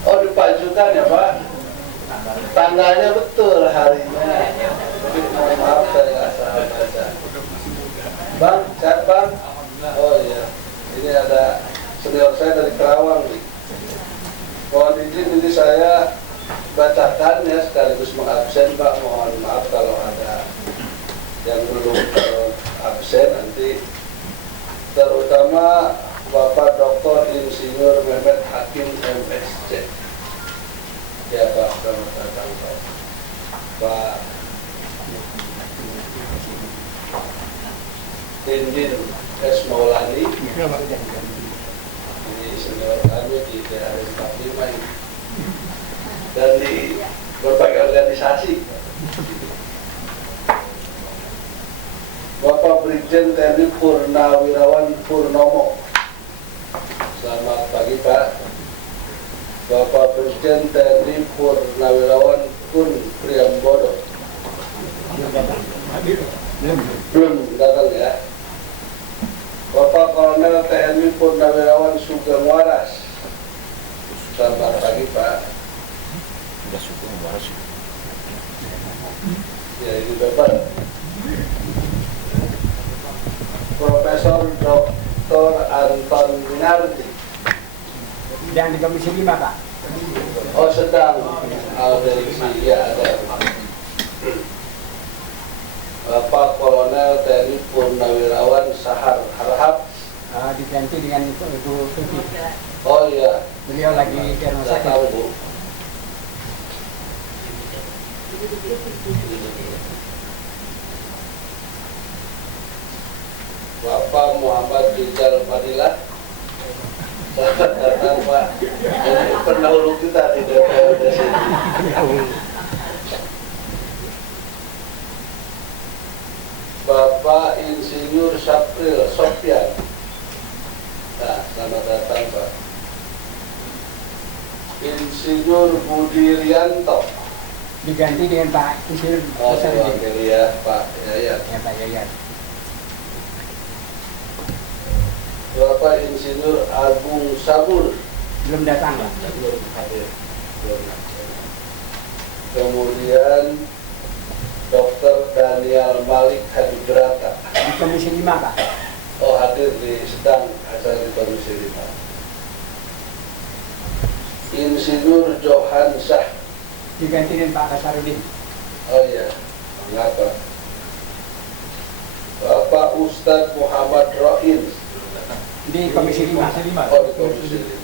Oh, dipajukan ya Pak? Tanggalnya betul harinya. Mohon maaf saya nggak salah baca. Bang, chat Bang. Oh iya, ini ada senior saya dari Kerawang nih. Mohon izin ini saya bacakan ya sekaligus mengabsen Pak. Mohon maaf kalau ada yang belum absen nanti, terutama Bapak Dr. Insinyur Mehmet Hakim MSc. Ya Pak, selamat datang Pak. Pak Dindin S. Maulani, ini senior kami di daerah 45 ini, dan di berbagai organisasi. Bapak Brigjen TNI Purnawirawan Purnomo. Selamat pagi Pak. Bapak Brigjen TNI Purnawirawan Pun Priambodo. Belum datang ya. Bapak Kolonel TNI Purnawirawan Sugeng Waras. Selamat pagi Pak. Sudah Sugeng Waras. Ya ini Bapak. Profesor Dr. Anton Winardi. Dan di Komisi 5 Pak. Oh sedang audiensi, ya ada. Bapak Kolonel TNI Purnawirawan Sahar Harhab. Diganti dengan Ibu Tuti. Oh iya. Beliau lagi di rumah Saya sakit. tahu Bu. Bapak Muhammad Rizal Fadilah. Selamat datang Pak. Ini pendahulu kita di DPRD sini. Bapak Insinyur Sapril Sofyan. Nah, selamat datang Pak. Insinyur Budi Rianto. Diganti dengan Pak Insinyur Oh, Besarudin. ya Pak Yayat. Ya Pak Yayat. Bapak Insinyur Agung Sabur. Belum datang Pak. Belum hadir. Kemudian Dr. Daniel Malik Hadibrata. Di Komisi 5 Pak. Oh, hadir di sedang acara di Komisi 5. Insinyur Johan Syah. Diganti dengan Pak Basarudin. Oh iya, mengapa? Bapak Ustadz Muhammad Roin. Di Komisi 5. Oh, di Komisi 5.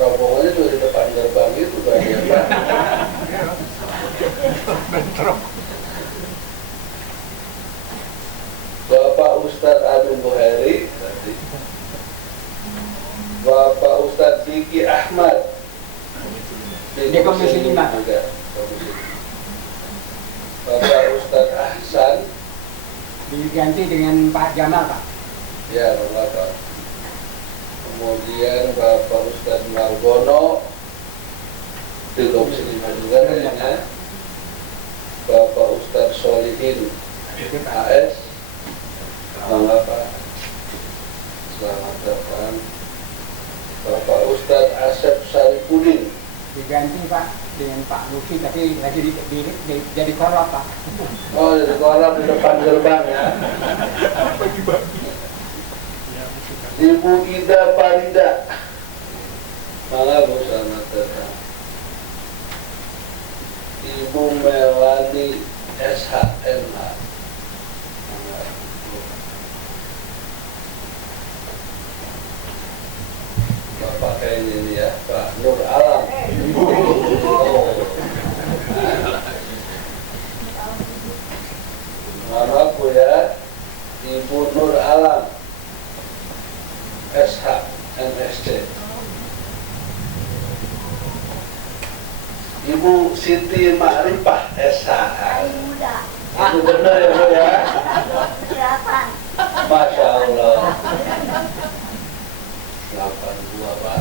Rombongannya juga di depan gerbang itu banyak Pak. Bapak Ustadz Amin Buhari. Bapak Ustadz Diki Ahmad. Di Komisi 5 juga. Bapak Ustadz Ahsan. Diganti dengan Pak Jamal Pak. Ya, Bapak. Kemudian Bapak Ustadz Margono di Komisi 5 juga kayaknya. Bapak Ustadz Solihin AS. Bapak, selamat datang. Bapak Ustadz Asep Saripudin. Diganti Pak dengan Pak Luki, tapi lagi jadi korlap Pak. Oh, jadi kolam di depan gerbang ya. Ibu Ida Farida. Malam Bu, selamat datang. Ibu Melani SHMH. pakai ini ya, Pak Nur Alam. Oh. Maaf Bu ya, Ibu Nur Alam, SH, MSc. Ibu Siti Ma'rifah, SH. Itu benar ya Bu ya? Masya Allah. 82 Pak.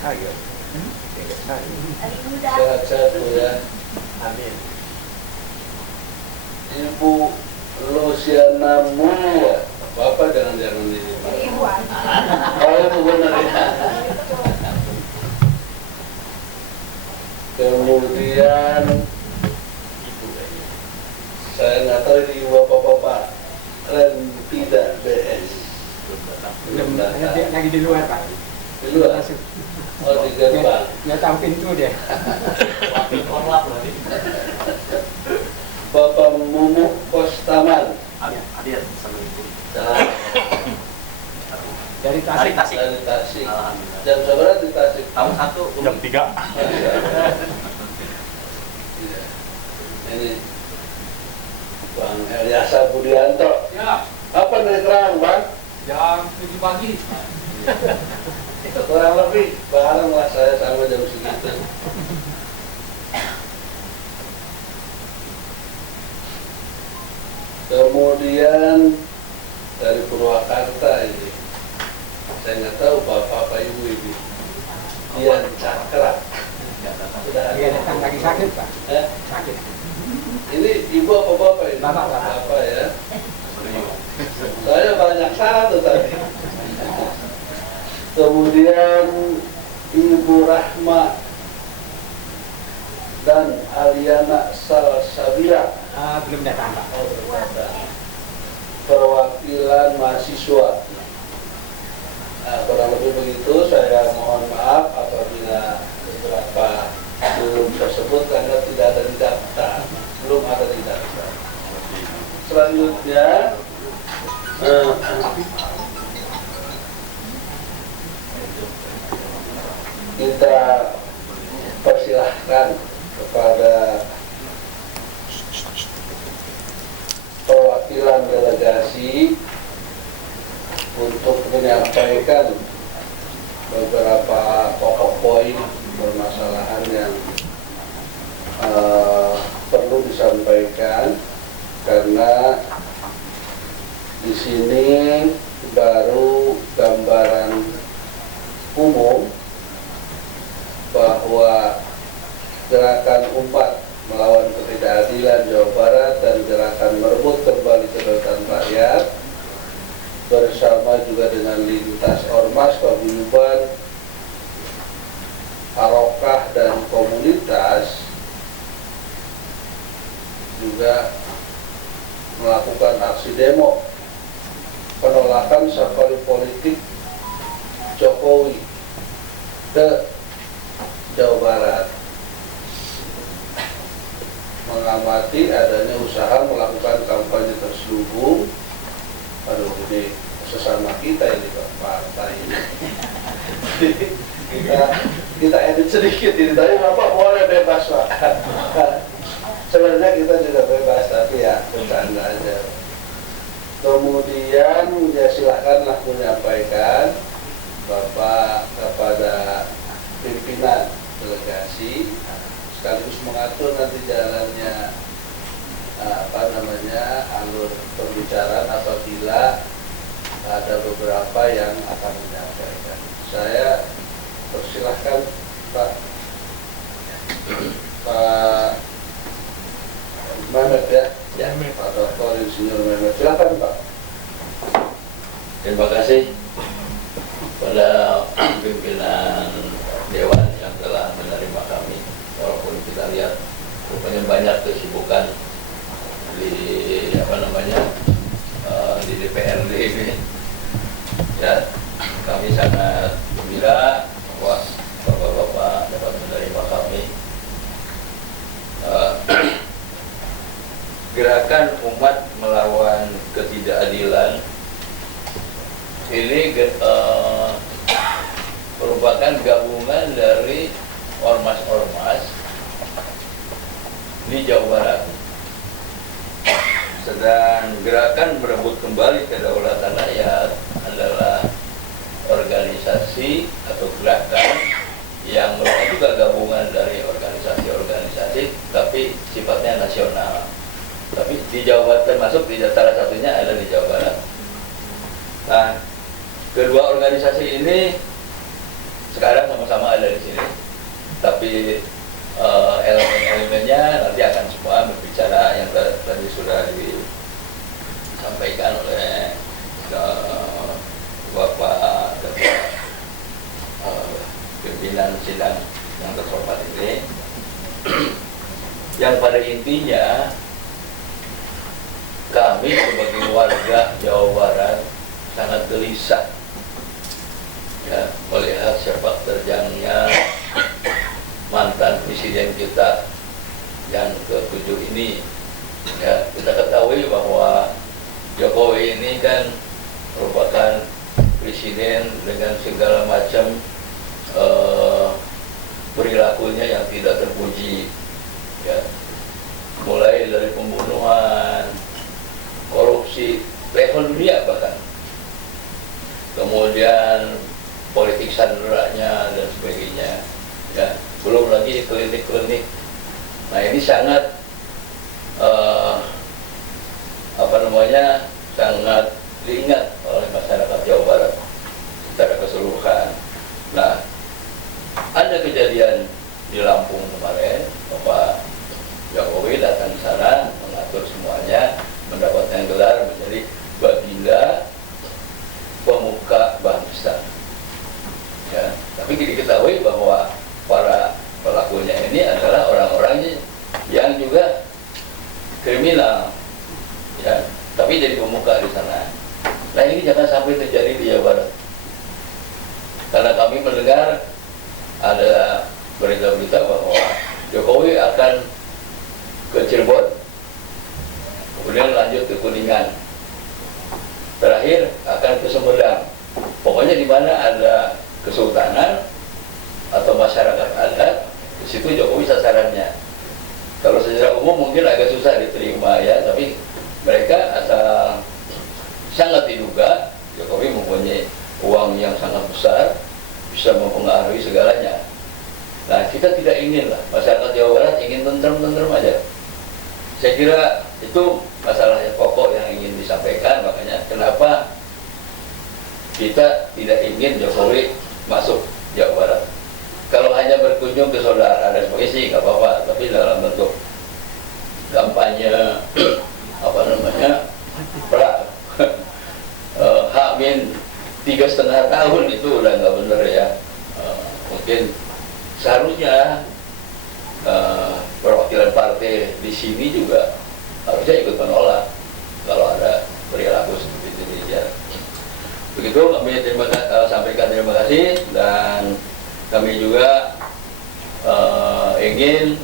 Saya. Sehat-sehat Bu ya. Amin. Ibu Luciana Mulia. Bapak jangan-jangan ini. Oh itu benar ya. Kemudian saya nggak tahu ini ibu bapak-bapak Ren tidak BS. Belum, dia lagi di luar Pak. Di luar? Oh di gerbang. Dia tahu pintu dia. Bapak Mumu Kostaman. Hadir sama ibu. Dari Tasik. Dari Tasik. Alhamdulillah. Jam berapa di Tasik? Tahun 1 Jam 3. Iya. Ini Bang Eliasa Budianto. Ya, Apa dari terang Bang? jam 7 pagi. Kurang lebih bareng lah saya sama jam segitu. Kemudian dari Purwakarta ini, saya nggak tahu bapak apa ibu ini, Dian Cakra. Sudah ada. Dia datang lagi sakit Pak. Sakit. Ini ibu apa bapak ini? Bapak. Bapak ya. Saya banyak salah tuh tadi. Kemudian Ibu Rahma dan Aliana Salsabila. Belum datang Pak. Perwakilan mahasiswa. Nah, kurang lebih begitu. Saya mohon maaf apabila beberapa belum tersebut karena tidak ada di daftar, belum ada di daftar. Selanjutnya kita persilahkan kepada perwakilan delegasi untuk menyampaikan beberapa pokok poin permasalahan yang perlu disampaikan, karena di sini baru gambaran umum bahwa gerakan umat melawan ketidakadilan Jawa Barat dan gerakan merebut kembali kedaulatan rakyat bersama juga dengan lintas ormas, paguyuban, harokah dan komunitas juga melakukan aksi demo penolakan safari politik Jokowi ke Jawa Barat, mengamati adanya usaha melakukan kampanye terselubung. Aduh, ini sesama kita ini Pak, partai ini. kita edit sedikit ini, tapi Bapak boleh bebas Pak. Sebenarnya kita juga bebas, tapi ya bercanda aja. Kemudian ya silakanlah menyampaikan Bapak kepada pimpinan delegasi, sekaligus mengatur nanti jalannya alur pembicaraan apabila ada beberapa yang akan menyampaikan. Saya persilahkan Pak Mehmet ya, Pak Dr. Insinyur Mehmet, silakan Pak. Terima kasih pada pimpinan Dewan yang telah menerima kami. Walaupun kita lihat rupanya banyak kesibukan di di DPRD ini. Ya, kami sangat gembira bahwa bapak-bapak dapat menerima kami. Gerakan umat melawan ketidakadilan ini ormas-ormas di Jawa Barat. Sedang gerakan merebut kembali kedaulatan rakyat adalah organisasi atau gerakan yang merupakan juga gabungan dari organisasi-organisasi tapi sifatnya nasional. Tapi di Jawa Barat termasuk di salah satunya ada di Jawa Barat. Nah, kedua organisasi ini sekarang sama-sama ada di sini. Tapi elemen-elemennya nanti akan semua berbicara yang tadi sudah disampaikan oleh Bapak Ketua pimpinan sidang yang terhormat ini. Yang pada intinya kami sebagai warga Jawa Barat sangat gelisah ya, melihat sepak terjangnya mantan presiden kita yang ke-7 ini. Ya, kita ketahui bahwa Jokowi ini kan merupakan presiden dengan segala macam perilakunya yang tidak terpuji, ya, mulai dari pembunuhan, korupsi level dunia bahkan, kemudian politik sanderanya dan sebagainya, ya, belum lagi klinik-klinik. Nah, ini sangat sangat diingat oleh masyarakat Jawa Barat secara keseluruhan. Nah, ada kejadian di Lampung kemarin, Bapak Jokowi datang ke sana mengatur semuanya, mendapatkan gelar menjadi Baginda Pemuka Bangsa. Ya, tapi diketahui bahwa para pelakunya ini adalah orang-orang yang juga kriminal, ya, tapi jadi pemuka di sana. Nah, ini jangan sampai terjadi di Jawa Barat, karena kami mendengar ada berita-berita bahwa Jokowi akan ke Cirebon, kemudian lanjut ke Kuningan, terakhir akan ke Sumedang. Pokoknya di mana ada kesultanan atau masyarakat adat, di situ Jokowi sasarannya. Kalau secara umum mungkin agak susah diterima, ya, tapi mereka asal sangat diduga Jokowi mempunyai uang yang sangat besar, bisa mempengaruhi segalanya. Nah, kita tidak ingin lah, masyarakat Jawa Barat ingin tentrem-tentrem aja. Saya kira itu masalah yang pokok yang ingin disampaikan, makanya kenapa kita tidak ingin Jokowi masuk Jawa Barat. Kalau hanya berkunjung ke saudara dan sebagainya sih nggak apa-apa, tapi dalam bentuk kampanye H-min 3,5 tahun itu udah nggak bener, ya. Mungkin seharusnya perwakilan partai di sini juga harusnya ikut menolak kalau ada perilaku seperti ini, ya. Begitu kami sampaikan terima kasih, dan kami juga ingin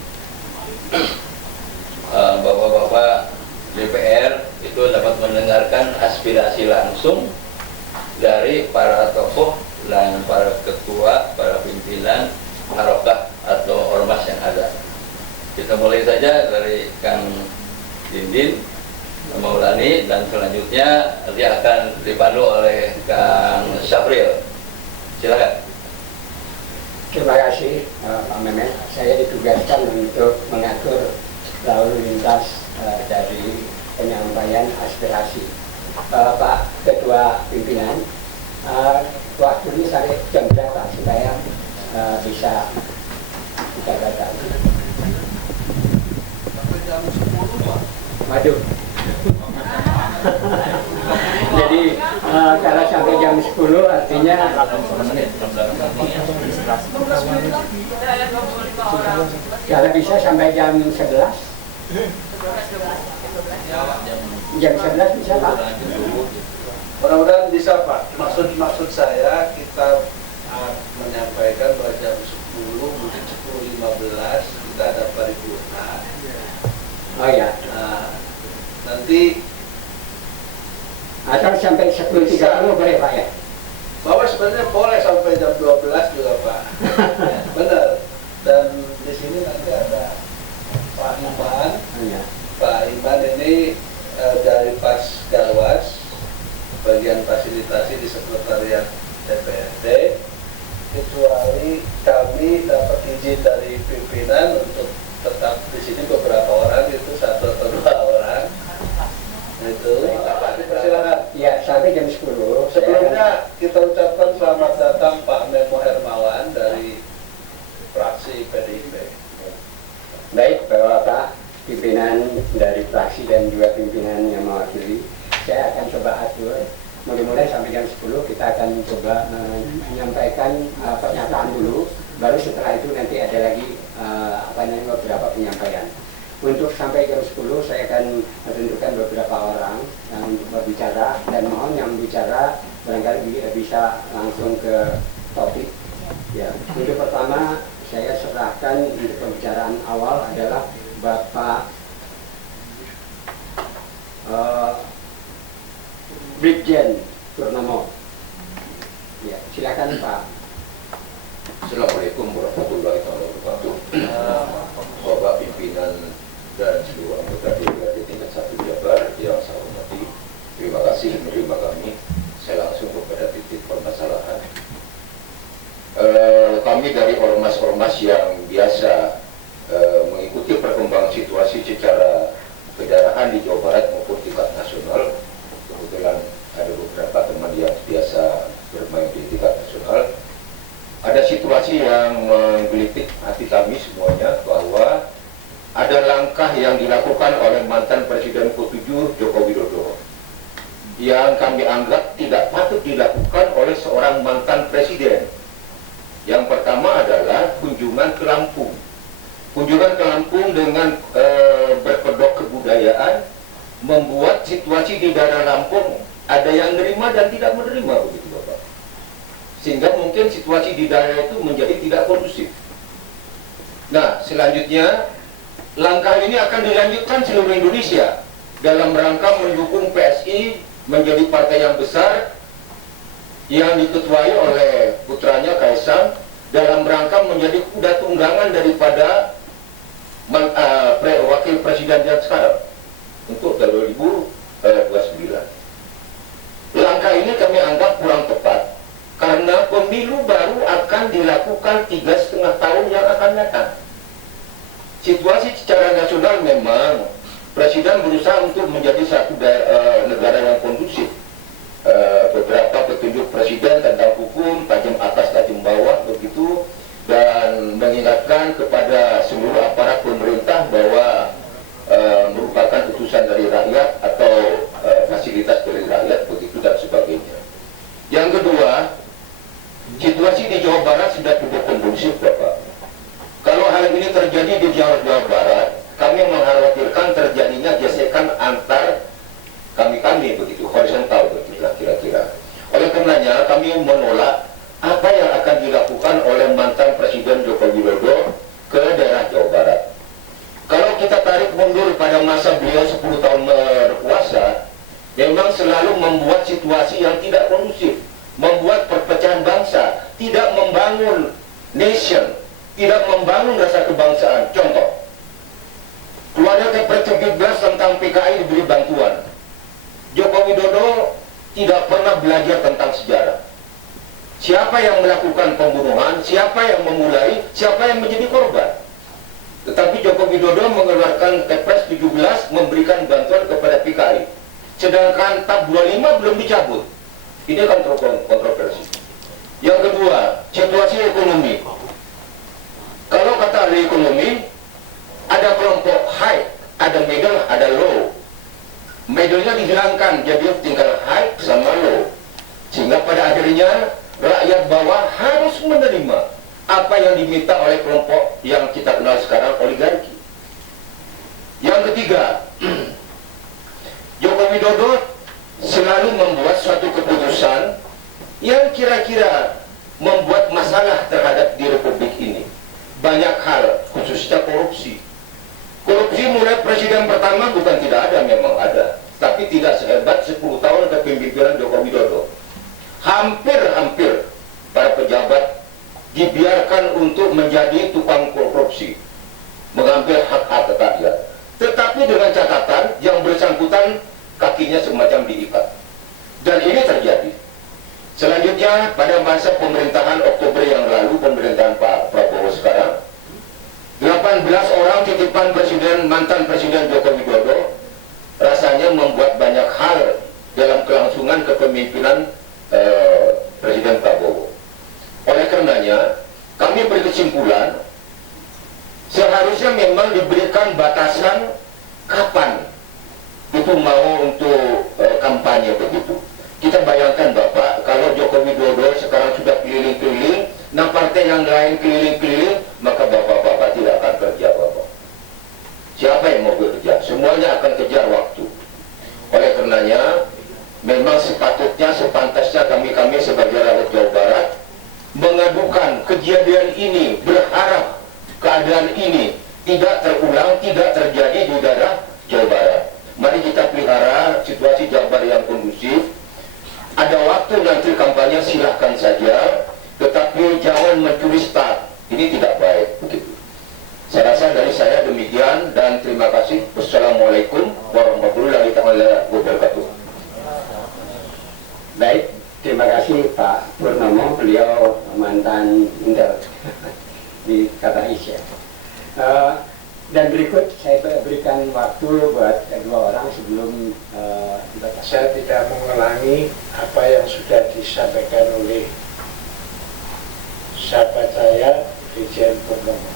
bapak-bapak DPR itu dapat mendengarkan aspirasi langsung dari para tokoh dan para ketua, para pimpinan harokah atau ormas yang ada. Kita mulai saja dari Kang Dindin Maulani, dan selanjutnya nanti akan dipandu oleh Kang Syafril. Silakan. Terima kasih Pak Mehmet. Saya ditugaskan untuk mengatur lalu lintas dari penyampaian aspirasi. Pak Ketua Pimpinan, waktu ini sampai jam berapa supaya bisa kita baca? Sampai jam 10, Pak. Waduh. Jadi kalau sampai jam 10 artinya kalau bisa sampai jam 11. Jam 11 bisa, Pak? Mudah-mudahan bisa, Pak. Maksud saya kita menyampaikan bahwa jam 10, mungkin 10.15 kita ada paripurna. Oh ya. Nah, nanti atau sampai 10.30 boleh, Pak, ya? bahwa sebenarnya boleh sampai jam 12 juga, Pak. Benar. Dan sini nanti ada Pak Iman. Iya. Pak Iman ini dari Pas Gawas, bagian fasilitasi di sekretariat DPRD. Kecuali kami dapat izin dari pimpinan untuk tetap di sini beberapa orang, itu 1 atau 2 orang. Itu. Silakan. Ya, sampai jam 10. Sebelumnya kita ucapkan selamat datang Pak Memo Hermawan dari fraksi PDIP. Baik, Bapak pimpinan dari fraksi dan juga pimpinan yang mewakili, saya akan coba atur. Mulai sampai jam 10 kita akan coba menyampaikan pernyataan dulu, baru setelah itu nanti ada lagi beberapa penyampaian. Untuk sampai jam 10 saya akan menentukan beberapa orang yang untuk berbicara, dan mohon yang bicara barangkali bisa langsung ke topik. Ya, untuk pertama saya serahkan untuk pembicaraan awal adalah Bapak Brigjen Purnomo. Ya, silakan Pak. Assalamualaikum warahmatullahi wabarakatuh. Bapak pimpinan dan seluruh anggota DPRD tingkat 1 Jabar yang saya hormati, terima kasih menerima kami. Saya langsung kepada titik permasalahan. Kami dari ormas-ormas yang biasa mengikuti perkembangan situasi secara kedarahan di Jawa Barat maupun tingkat nasional. Kebetulan ada beberapa teman yang biasa bermain di tingkat nasional. Ada situasi yang menggelitik hati kami semuanya, bahwa ada langkah yang dilakukan oleh mantan Presiden ke-7 Joko Widodo yang kami anggap tidak patut dilakukan oleh seorang mantan presiden. Yang pertama adalah kunjungan ke Lampung. Kunjungan ke Lampung dengan berkedok kebudayaan membuat situasi di daerah Lampung ada yang menerima dan tidak menerima, begitu Bapak. Sehingga mungkin situasi di daerah itu menjadi tidak kondusif. Nah, selanjutnya langkah ini akan dilanjutkan seluruh Indonesia dalam rangka mendukung PSI menjadi partai yang besar yang diketuai oleh putranya Kaisang dalam rangka menjadi kuda tunggangan daripada wakil presiden yang sekarang untuk 2029. Langkah ini kami anggap kurang tepat karena pemilu baru akan dilakukan 3,5 tahun yang akan datang. Situasi secara nasional memang presiden berusaha untuk menjadi satu negara yang kondusif. Beberapa petunjuk presiden tentang hukum, tajam atas, tajam bawah, begitu, dan mengingatkan kepada seluruh aparat pemerintah bahwa merupakan utusan dari rakyat atau fasilitas dari rakyat, begitu dan sebagainya. Yang kedua, situasi di Jawa Barat sudah cukup kondusif, Bapak. Kalau hal ini terjadi di Jawa Barat, kami mengkhawatirkan terjadinya gesekan antar kami begitu, horizontal begitu kira-kira. Oleh karenanya kami menolak apa yang akan dilakukan oleh mantan Presiden Joko Widodo ke daerah Jawa Barat. Kalau kita tarik mundur pada masa beliau 10 tahun berkuasa, memang selalu membuat situasi yang tidak kondusif, membuat perpecahan bangsa, tidak membangun nation, tidak membangun rasa kebangsaan. Contoh, keluarga Kepres 17 tentang PKI diberi bantuan. Joko Widodo tidak pernah belajar tentang sejarah. Siapa yang melakukan pembunuhan, siapa yang memulai, siapa yang menjadi korban. Tetapi Joko Widodo mengeluarkan Kepres 17 memberikan bantuan kepada PKI. Sedangkan TAP 25 belum dicabut. Ini kan kontroversi. Yang kedua, situasi ekonomi. Kalau kata ahli ekonomi, ada kelompok high, ada middle, ada low. Middle-nya dihilangkan, jadi tinggal high sama low. Sehingga pada akhirnya rakyat bawah harus menerima apa yang diminta oleh kelompok yang kita kenal sekarang oligarki. Yang ketiga, Joko Widodo selalu membuat suatu keputusan yang kira-kira membuat masalah terhadap di Republik ini. Banyak hal, khususnya korupsi. Korupsi mulai presiden pertama bukan tidak ada, memang ada, tapi tidak sehebat 10 tahun kepemimpinan Joko Widodo. Hampir para pejabat dibiarkan untuk menjadi tukang korupsi. kakinya semacam diikat. Dan ini terjadi. Selanjutnya, pada masa pemerintahan Oktober yang lalu, pemerintahan Pak Prabowo sekarang, 18 orang titipan mantan Presiden Joko Widodo rasanya membuat banyak hal dalam kelangsungan kepemimpinan Presiden Prabowo. Oleh karenanya, kami berkesimpulan seharusnya memang diberikan batasan kapan itu mau untuk kampanye begitu. Kita bayangkan Bapak, kalau Joko Widodo sekarang sudah keliling-keliling, nah partai yang lain keliling-keliling, maka Bapak-Bapak tidak akan kerja Bapak. Siapa yang mau bekerja? Semuanya akan kejar waktu. Oleh karenanya, memang sepatutnya, sepantasnya kami sebagai rakyat Jawa Barat mengadukan kejadian ini, berharap keadaan ini tidak terulang, tidak terjadi di daerah Jawa Barat. Mari kita pelihara situasi Jawa Barat yang kondusif. Ada waktu nanti kampanye silahkan saja, tetapi jangan mencuri start. Ini tidak baik. Begitu. Saya rasa dari saya demikian dan terima kasih. Wassalamualaikum warahmatullahi wabarakatuh. Baik, terima kasih Pak Purnomo, beliau mantan Intel di kata Isya. Dan berikut saya berikan waktu buat dua orang sebelum saya tidak mengulangi apa yang sudah disampaikan oleh sahabat saya Dirjen Purnomo.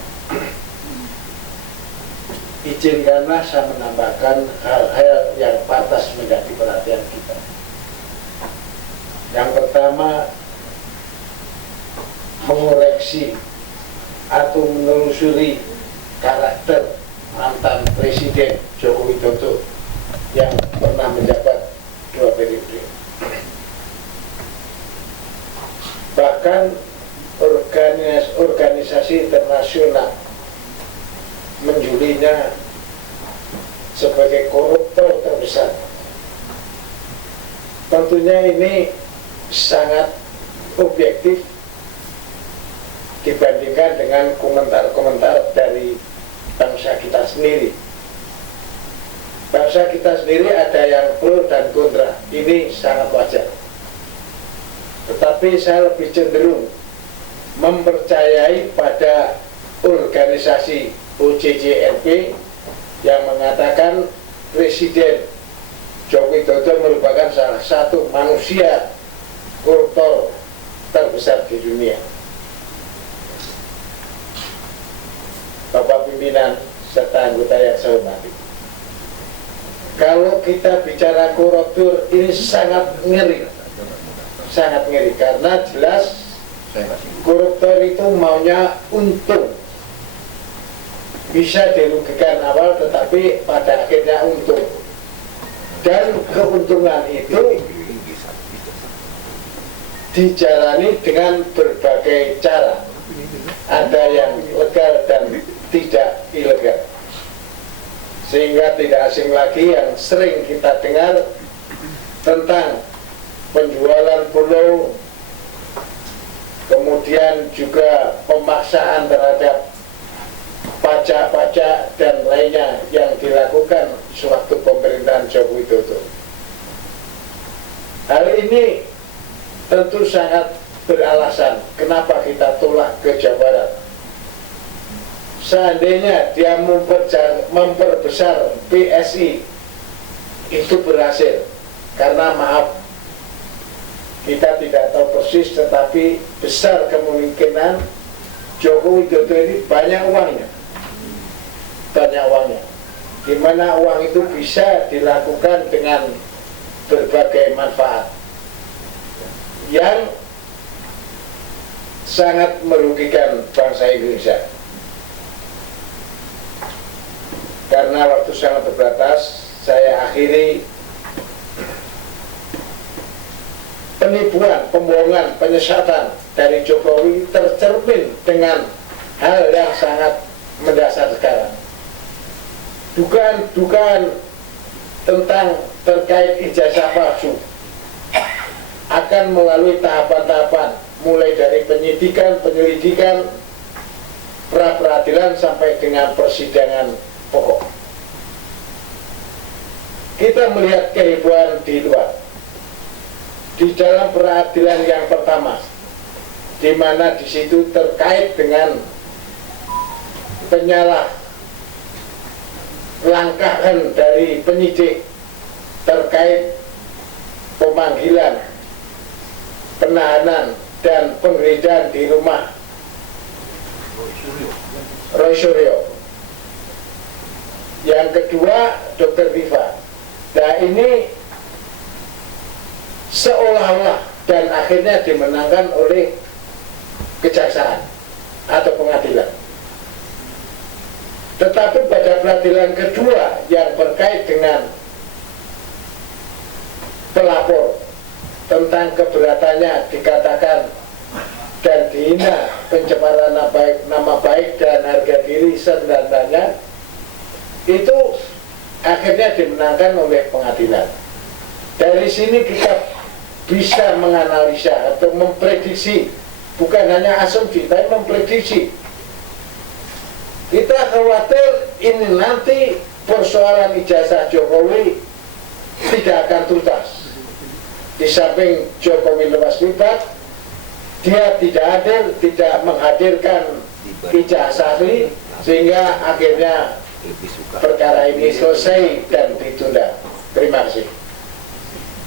Izinkanlah saya menambahkan hal-hal yang pantas menjadi perhatian kita. Yang pertama, mengoreksi atau menelusuri karakter mantan Presiden Joko Widodo yang pernah menjabat 2 periode. Bahkan organisasi internasional menjulinya sebagai koruptor terbesar. Tentunya ini sangat objektif dibandingkan dengan komentar-komentar dari bangsa kita sendiri. Bangsa kita sendiri ada yang pro dan kontra, ini sangat wajar. Tetapi saya lebih cenderung mempercayai pada organisasi OJJNP yang mengatakan Presiden Joko Widodo merupakan salah satu manusia koruptor terbesar di dunia. Bapak pimpinan serta anggota yang saya hormati, kalau kita bicara koruptor ini sangat ngeri karena jelas koruptor itu maunya untung, bisa dirugikan awal tetapi pada akhirnya untung, dan keuntungan itu dijalani dengan berbagai cara, ada yang legal dan tidak ilegal. Sehingga tidak asing lagi yang sering kita dengar tentang penjualan pulau, kemudian juga pemaksaan terhadap pajak-pajak dan lainnya yang dilakukan sewaktu pemerintahan Joko Widodo. Hal ini tentu sangat beralasan kenapa kita tolak ke Jawa Barat. Seandainya dia memperbesar PSI itu berhasil, karena maaf kita tidak tahu persis, tetapi besar kemungkinan Joko Widodo ini banyak uangnya, di mana uang itu bisa dilakukan dengan berbagai manfaat yang sangat merugikan bangsa Indonesia. Karena waktu sangat terbatas, saya akhiri. Penipuan, pembohongan, penyesatan dari Jokowi tercermin dengan hal yang sangat mendasar sekarang. Dugaan tentang terkait ijazah palsu akan melalui tahapan-tahapan, mulai dari penyidikan, penyelidikan, pra-peradilan sampai dengan persidangan pokok. kita melihat kehebohan di luar. Di dalam peradilan yang pertama, di mana di situ terkait dengan langkahan dari penyidik terkait pemanggilan, penahanan, dan penggeledahan di rumah Roy Suryo. Yang kedua, Dr. Viva. Nah, ini seolah-olah dan akhirnya dimenangkan oleh kejaksaan atau pengadilan. Tetapi pada peradilan kedua yang terkait dengan pelapor tentang keberatannya dikatakan dan dihina pencemaran nama baik dan harga diri sebenarnya, itu akhirnya dimenangkan oleh pengadilan. Dari sini kita bisa menganalisa atau memprediksi, bukan hanya asumsi, tapi memprediksi. Kita khawatir ini nanti persoalan ijazah Jokowi tidak akan tuntas. Di samping Jokowi lepas libat, dia tidak hadir, tidak menghadirkan ijazah ahli, sehingga akhirnya perkara ini selesai dan ditunda. Terima kasih.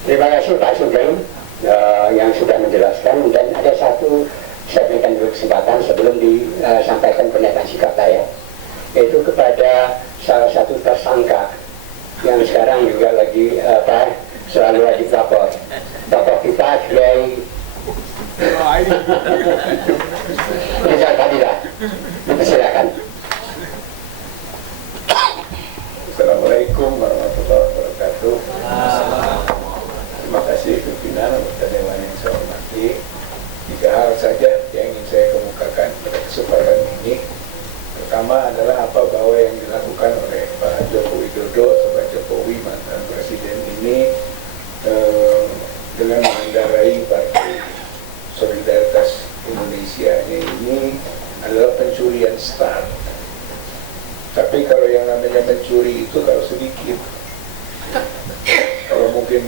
Terima kasih Pak Sugeng yang sudah menjelaskan, dan ada satu saya berikan dulu kesempatan sebelum disampaikan pernyataan sikap saya, yaitu kepada salah satu tersangka yang sekarang juga lagi selalu wajib lapor, tokoh kita Kiai Rizal Fadilah. Silakan. Assalamualaikum warahmatullahi wabarakatuh. Terima kasih pimpinan dan dewan yang saya hormati. 3 hal saja yang ingin saya kemukakan pada kesempatan ini. Pertama adalah bahwa yang dilakukan oleh Pak Joko Widodo atau Pak Jokowi, mantan presiden ini, dengan mengendarai Partai Solidaritas Indonesia ini adalah pencurian start. Tapi kalau yang namanya mencuri itu kalau sedikit, kalau mungkin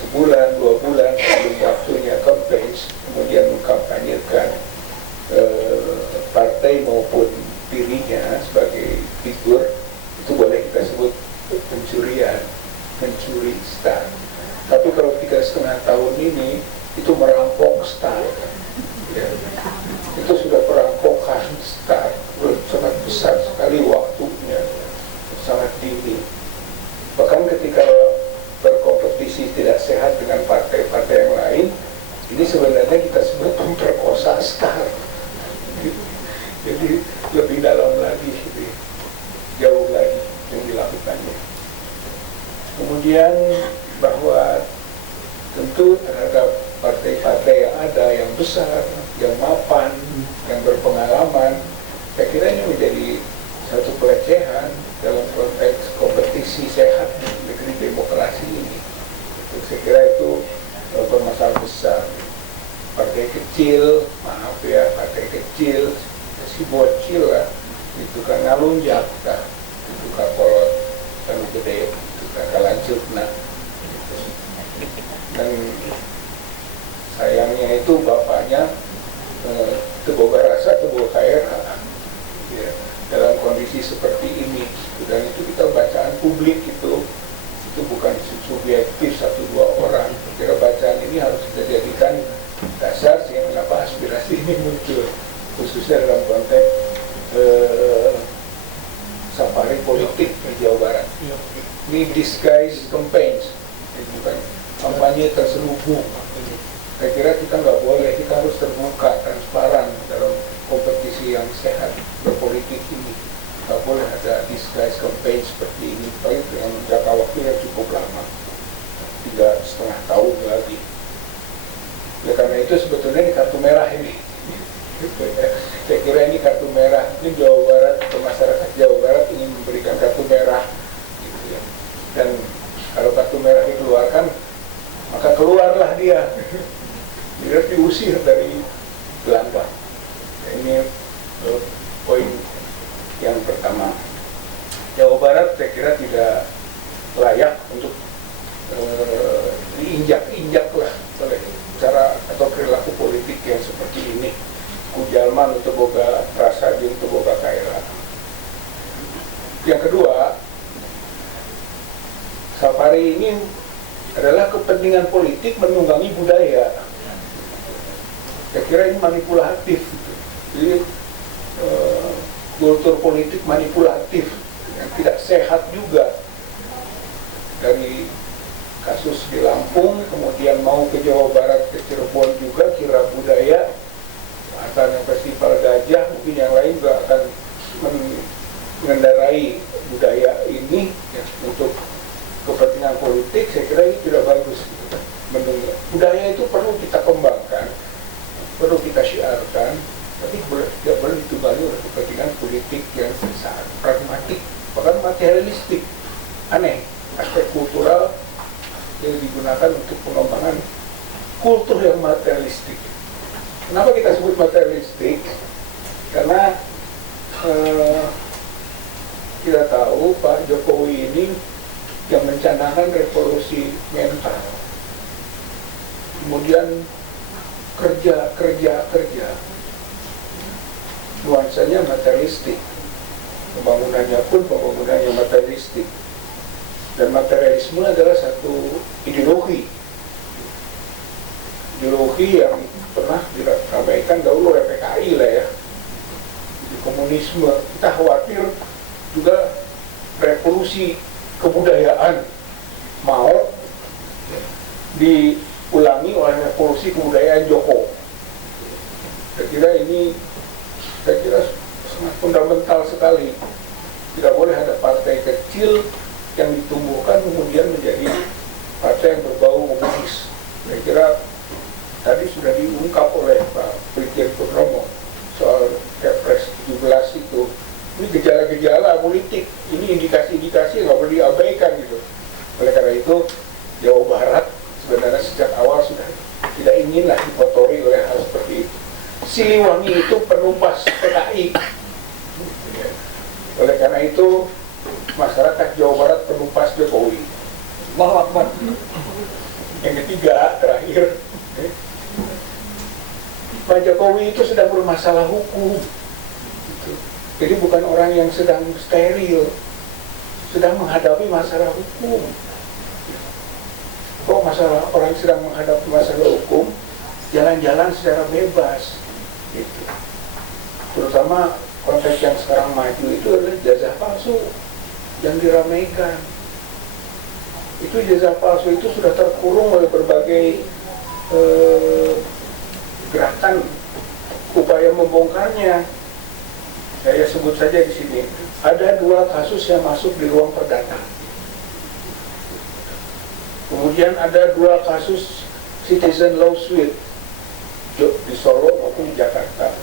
sebulan, 2 bulan sebelum waktunya campaign, kemudian mengkampanyekan partai maupun dirinya sebagai figur, itu boleh kita sebut pencurian, mencuri start. Tapi kalau 3,5 tahun ini itu merampok start, ya. Itu sudah perampokan start, sangat besar sekali waktunya, sangat dini. Bahkan ketika berkompetisi tidak sehat dengan partai-partai yang lain, ini sebenarnya kita sebut memperkosa start. Jadi lebih dalam lagi, jauh lagi yang dilakukannya. Kemudian bahwa tentu terhadap partai-partai yang ada, yang besar, yang mapan, yang berpengalaman, saya kira ini menjadi satu pelecehan dalam konteks kompetisi sehat di negeri demokrasi ini. Saya kira itu permasalahan besar. Partai kecil, maaf ya, partai kecil, si bocil lah, itu kan ngalunjak, itu kan kolot, kan gede, itu kan kalancut, nah. Dan sayangnya itu bapaknya teboga rasa, teboga kaera, ya, dalam kondisi seperti ini. Dan itu kita bacaan publik itu bukan subjektif 1-2 orang. Kira bacaan ini harus kita jadikan dasar sehingga mengapa aspirasi ini muncul, khususnya dalam konteks safari politik di Jawa Barat. Ini disguise campaigns, bukan kampanye terselubung. Saya kira kita nggak boleh, kita harus terbuka, transparan dalam kompetisi yang sehat berpolitik ini. Nggak boleh ada disguise campaign seperti ini, baik dengan jangka waktu yang cukup lama, 3,5 tahun lagi. Ya, karena itu sebetulnya ini kartu merah ini. Saya kira ini kartu merah. Ini Jawa Barat, atau masyarakat Jawa Barat ingin memberikan kartu merah, gitu ya. Dan kalau kartu merah dikeluarkan, maka keluarlah dia. Dia diusir dari jelema untuk boga rasa jeung teu boga kaela. Yang kedua, safari ini adalah kepentingan politik menunggangi budaya. Saya kira ini manipulatif. Jadi kultur politik manipulatif yang tidak sehat juga. Dari kasus di Lampung, kemudian mau ke Jawa Barat, ke Cirebon juga, kira budaya, akan festival gajah, mungkin yang lain juga akan mengendarai budaya ini ya, untuk kepentingan politik. Saya kira ini tidak bagus. Budaya itu perlu kita kembangkan, perlu kita syiarkan, tapi tidak boleh ditunggangi oleh kepentingan politik yang sangat pragmatik, bahkan materialistik. Aneh, aspek kultural yang digunakan untuk pengembangan kultur yang materialistik. Kenapa kita sebut materialistik? Karena kita tahu Pak Jokowi ini yang mencanangkan revolusi mental, kemudian kerja, nuansanya materialistik, pembangunannya pun pembangunan yang materialistik. Dan materialisme adalah satu ideologi yang pernah diramaikan dahulu oleh PKI lah ya, di komunisme. Kita khawatir juga revolusi kebudayaan mau diulangi oleh revolusi kebudayaan Joko. Saya kira sangat fundamental sekali. Tidak boleh ada partai kecil yang ditumbuhkan kemudian menjadi partai yang berbau komunis. Saya kira tadi sudah diungkap oleh Pak Brigjen Purnomo soal Kepres 17 itu. Ini gejala-gejala politik, ini indikasi-indikasi yang nggak boleh diabaikan gitu. Oleh karena itu Jawa Barat sebenarnya sejak awal sudah tidak inginlah dikotori oleh hal seperti itu. Siliwangi itu penumpas PKI. Oleh karena itu masyarakat Jawa Barat penumpas Jokowi. Allahu Akbar. Yang ketiga, terakhir, Pak Jokowi itu sedang bermasalah hukum. Jadi bukan orang yang sedang steril, sedang menghadapi masalah hukum. Kok masalah orang sedang menghadapi masalah hukum, jalan-jalan secara bebas, gitu. Terutama konteks yang sekarang maju itu adalah ijazah palsu yang diramaikan. Itu ijazah palsu itu sudah terkurung oleh berbagai gerakan upaya membongkarnya. Saya sebut saja di sini. Ada 2 kasus yang masuk di ruang perdata. Kemudian ada 2 kasus citizen lawsuit di Solo maupun di Jakarta.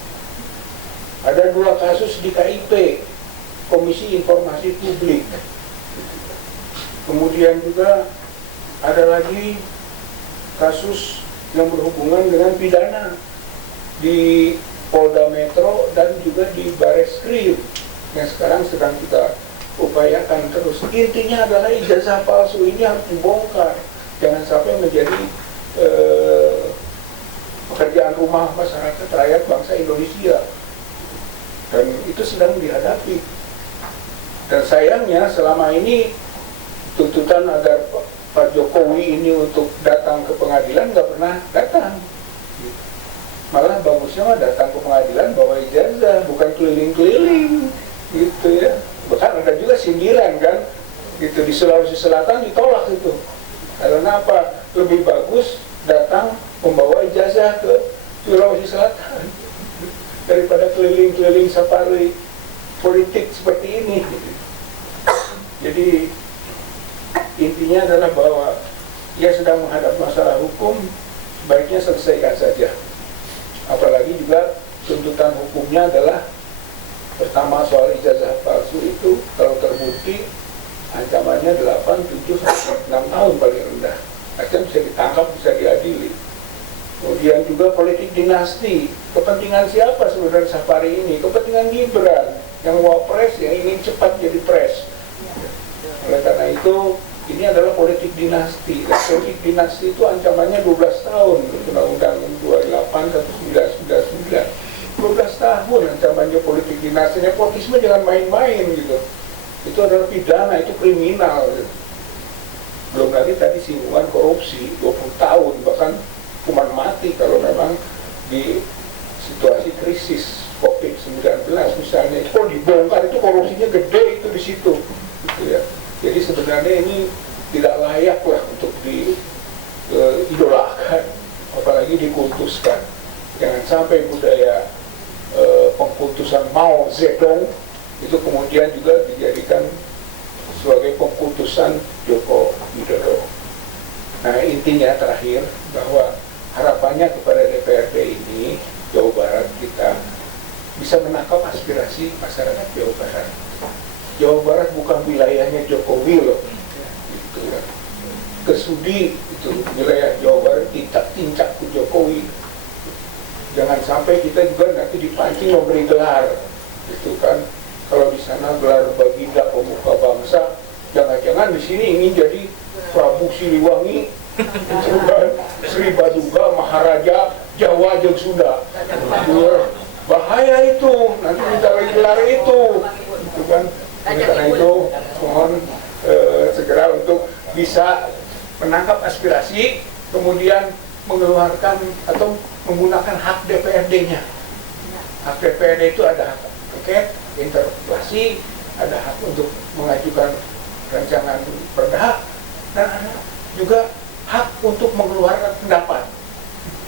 Ada 2 kasus di KIP, Komisi Informasi Publik. Kemudian juga ada lagi kasus yang berhubungan dengan pidana di Polda Metro dan juga di Bareskrim yang sekarang sedang kita upayakan terus. Intinya adalah ijazah palsu ini harus dibongkar, jangan sampai menjadi pekerjaan rumah masyarakat rakyat bangsa Indonesia, dan itu sedang dihadapi. Dan sayangnya selama ini tuntutan agar Pak Jokowi ini untuk datang ke pengadilan nggak pernah datang. Malah bagusnya mah datang ke pengadilan bawa ijazah, bukan keliling-keliling gitu ya. Bahkan ada juga sindiran kan gitu, di Sulawesi Selatan ditolak itu. Karena apa? Lebih bagus datang membawa ijazah ke Sulawesi Selatan daripada keliling-keliling safari politik seperti ini gitu. Jadi intinya adalah bahwa ia sedang menghadapi masalah hukum, sebaiknya selesaikan saja. Apalagi juga tuntutan hukumnya adalah pertama soal ijazah palsu itu kalau terbukti ancamannya 8, 7, 6 tahun paling rendah. Artinya bisa ditangkap, bisa diadili. Kemudian juga politik dinasti. Kepentingan siapa sebenarnya safari ini? Kepentingan Gibran yang wapres yang ingin cepat jadi pres. Oleh karena itu ini adalah politik dinasti. Dan politik dinasti itu ancamannya 12 tahun. Undang-Undang 28 1999. 12 tahun. dinasti nepotisme jangan main-main gitu. Itu adalah pidana, itu kriminal gitu. Belum lagi tadi singgungan korupsi 20 tahun, bahkan hukuman mati kalau memang di situasi krisis COVID-19 misalnya. Itu kalau dibongkar itu korupsinya gede itu di situ gitu ya. Jadi sebenarnya ini tidak layak lah untuk diidolakan, apalagi dikultuskan. Jangan sampai budaya pengkultusan Mao Zedong itu kemudian juga dijadikan sebagai pengkultusan Joko Widodo. Nah, intinya terakhir bahwa harapannya kepada DPRD ini, Jawa Barat kita bisa menangkap aspirasi masyarakat Jawa Barat. Jawa Barat bukan wilayahnya Jokowi loh, gitu ya. Kesudi itu wilayah Jawa Barat tincak ke Jokowi. Jangan sampai kita juga nanti dipancing memberi gelar, gitu kan? Kalau di sana gelar Baginda Pemuka Bangsa, jangan-jangan di sini ingin jadi Prabu Siliwangi, gitu kan? Sri Baduga Maharaja Jawa jeung Sunda. Bahaya itu, nanti minta lagi gelar itu, gitu kan? Oleh karena itu mohon segera untuk bisa menangkap aspirasi, kemudian mengeluarkan atau menggunakan hak DPRD-nya. Hak DPRD itu ada hak angket, interpelasi, ada hak untuk mengajukan rancangan perda, dan ada juga hak untuk mengeluarkan pendapat.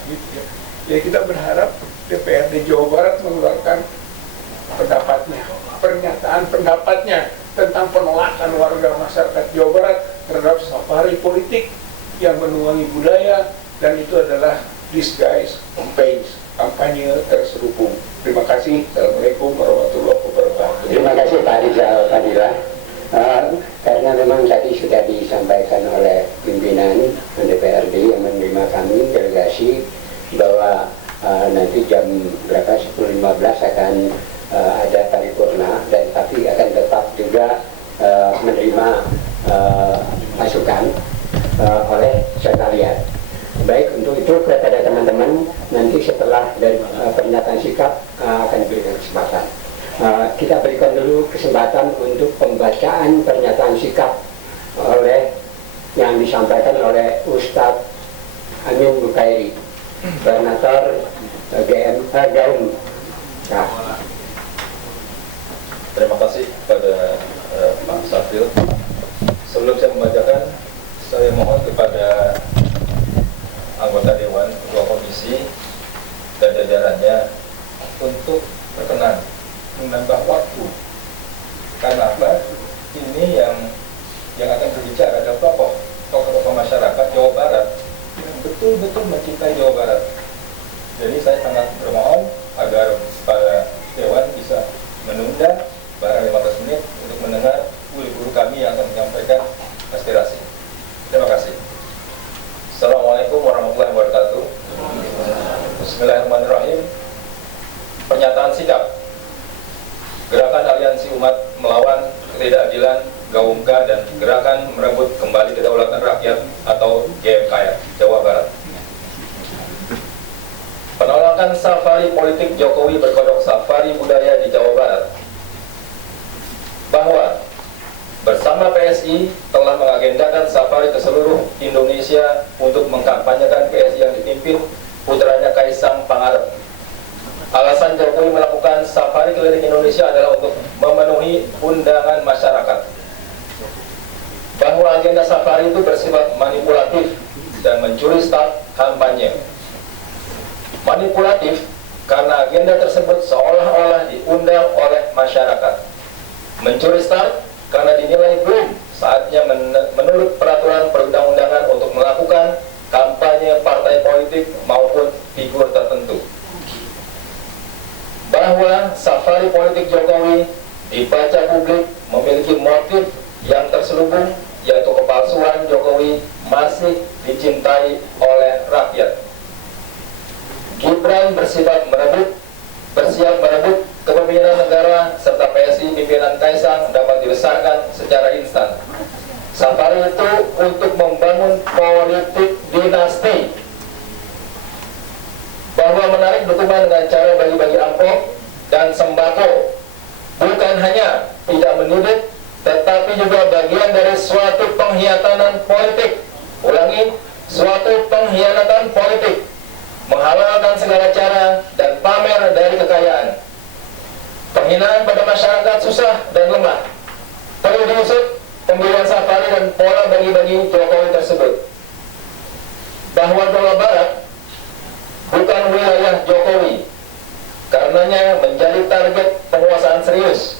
Gitu ya. Jadi kita berharap DPRD Jawa Barat mengeluarkan pendapatnya, pernyataan pendapatnya tentang penolakan warga masyarakat Jawa Barat terhadap safari politik yang menunggangi budaya, dan itu adalah disguise campaigns, kampanye terselubung. Terima kasih. Assalamualaikum warahmatullahi wabarakatuh. Terima kasih Pak Rizal Fadila. Karena memang tadi sudah disampaikan oleh pimpinan DPRD yang menerima kami delegasi bahwa nanti jam berapa 10.15 akan ada paripurna, dan tapi akan tetap juga menerima masukan oleh sekalian. Baik, untuk itu kepada teman-teman nanti setelah dari pernyataan sikap akan diberikan kesempatan. Kita berikan dulu kesempatan untuk pembacaan pernyataan sikap oleh yang disampaikan oleh Ustadz Amin Bukairi, Koordinator Gaum. Nah. Terima kasih kepada Pak Safil. Sebelum saya membacakan, saya mohon kepada anggota Dewan, Ketua Komisi, dan jajarannya untuk berkenan menambah waktu. Karena apa? Ini yang akan berbicara adalah tokoh-tokoh masyarakat Jawa Barat yang betul-betul mencintai Jawa Barat. Jadi saya sangat bermohon agar para Dewan bisa menunda barang 15 menit untuk mendengar guru kami yang akan menyampaikan aspirasi. Terima kasih. Assalamualaikum warahmatullahi wabarakatuh. Bismillahirrahmanirrahim. Pernyataan sikap Gerakan Aliansi Umat Melawan Ketidakadilan Gaumka dan Gerakan Merebut Kembali Kedaulatan Rakyat atau GMKR Jawa Barat. Penolakan safari politik Jokowi berkodok safari budaya di Jawa Barat. Bahwa bersama PSI telah mengagendakan safari ke seluruh Indonesia untuk mengkampanyekan PSI yang dipimpin putranya Kaisang Pangarep. Alasan Jokowi melakukan safari keliling Indonesia adalah untuk memenuhi undangan masyarakat. Bahwa agenda safari itu bersifat manipulatif dan mencuri start kampanye. Manipulatif karena agenda tersebut seolah-olah diundang oleh masyarakat. Mencuri start karena dinilai belum saatnya menurut peraturan perundang-undangan untuk melakukan kampanye partai politik maupun figur tertentu. Bahwa safari politik Jokowi dibaca publik memiliki motif yang terselubung, yaitu kepalsuan Jokowi masih dicintai oleh rakyat. Gibran bersiap merebut kepemimpinan negara serta PSI pimpinan Kaisang dapat dibesarkan secara instan. Safari itu untuk membangun politik dinasti. Bahwa menarik dukungan dengan cara bagi-bagi amplop dan sembako bukan hanya tidak mendidik, tetapi juga bagian dari suatu pengkhianatan politik. Ulangi, suatu pengkhianatan politik, menghalalkan segala cara dan pamer dari kekayaan. Penghinaan pada masyarakat susah dan lemah. Perlu diusut pembelian safari dan pola bagi-bagi Jokowi tersebut. Bahwa Jawa Barat bukan wilayah Jokowi, karenanya menjadi target penguasaan serius.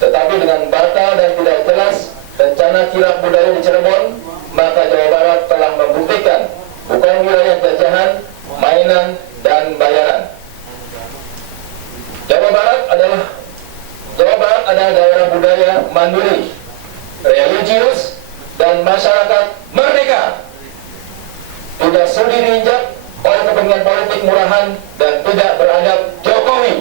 Tetapi dengan batal dan tidak jelas rencana kirap budaya di Cirebon, maka Jawa Barat telah membuktikan bukan wilayah jajahan, mainan, dan bayaran. Jawa Barat adalah daerah budaya mandiri, religius, dan masyarakat merdeka. Tidak sudi diinjak oleh kepentingan politik murahan dan tidak beradab Jokowi.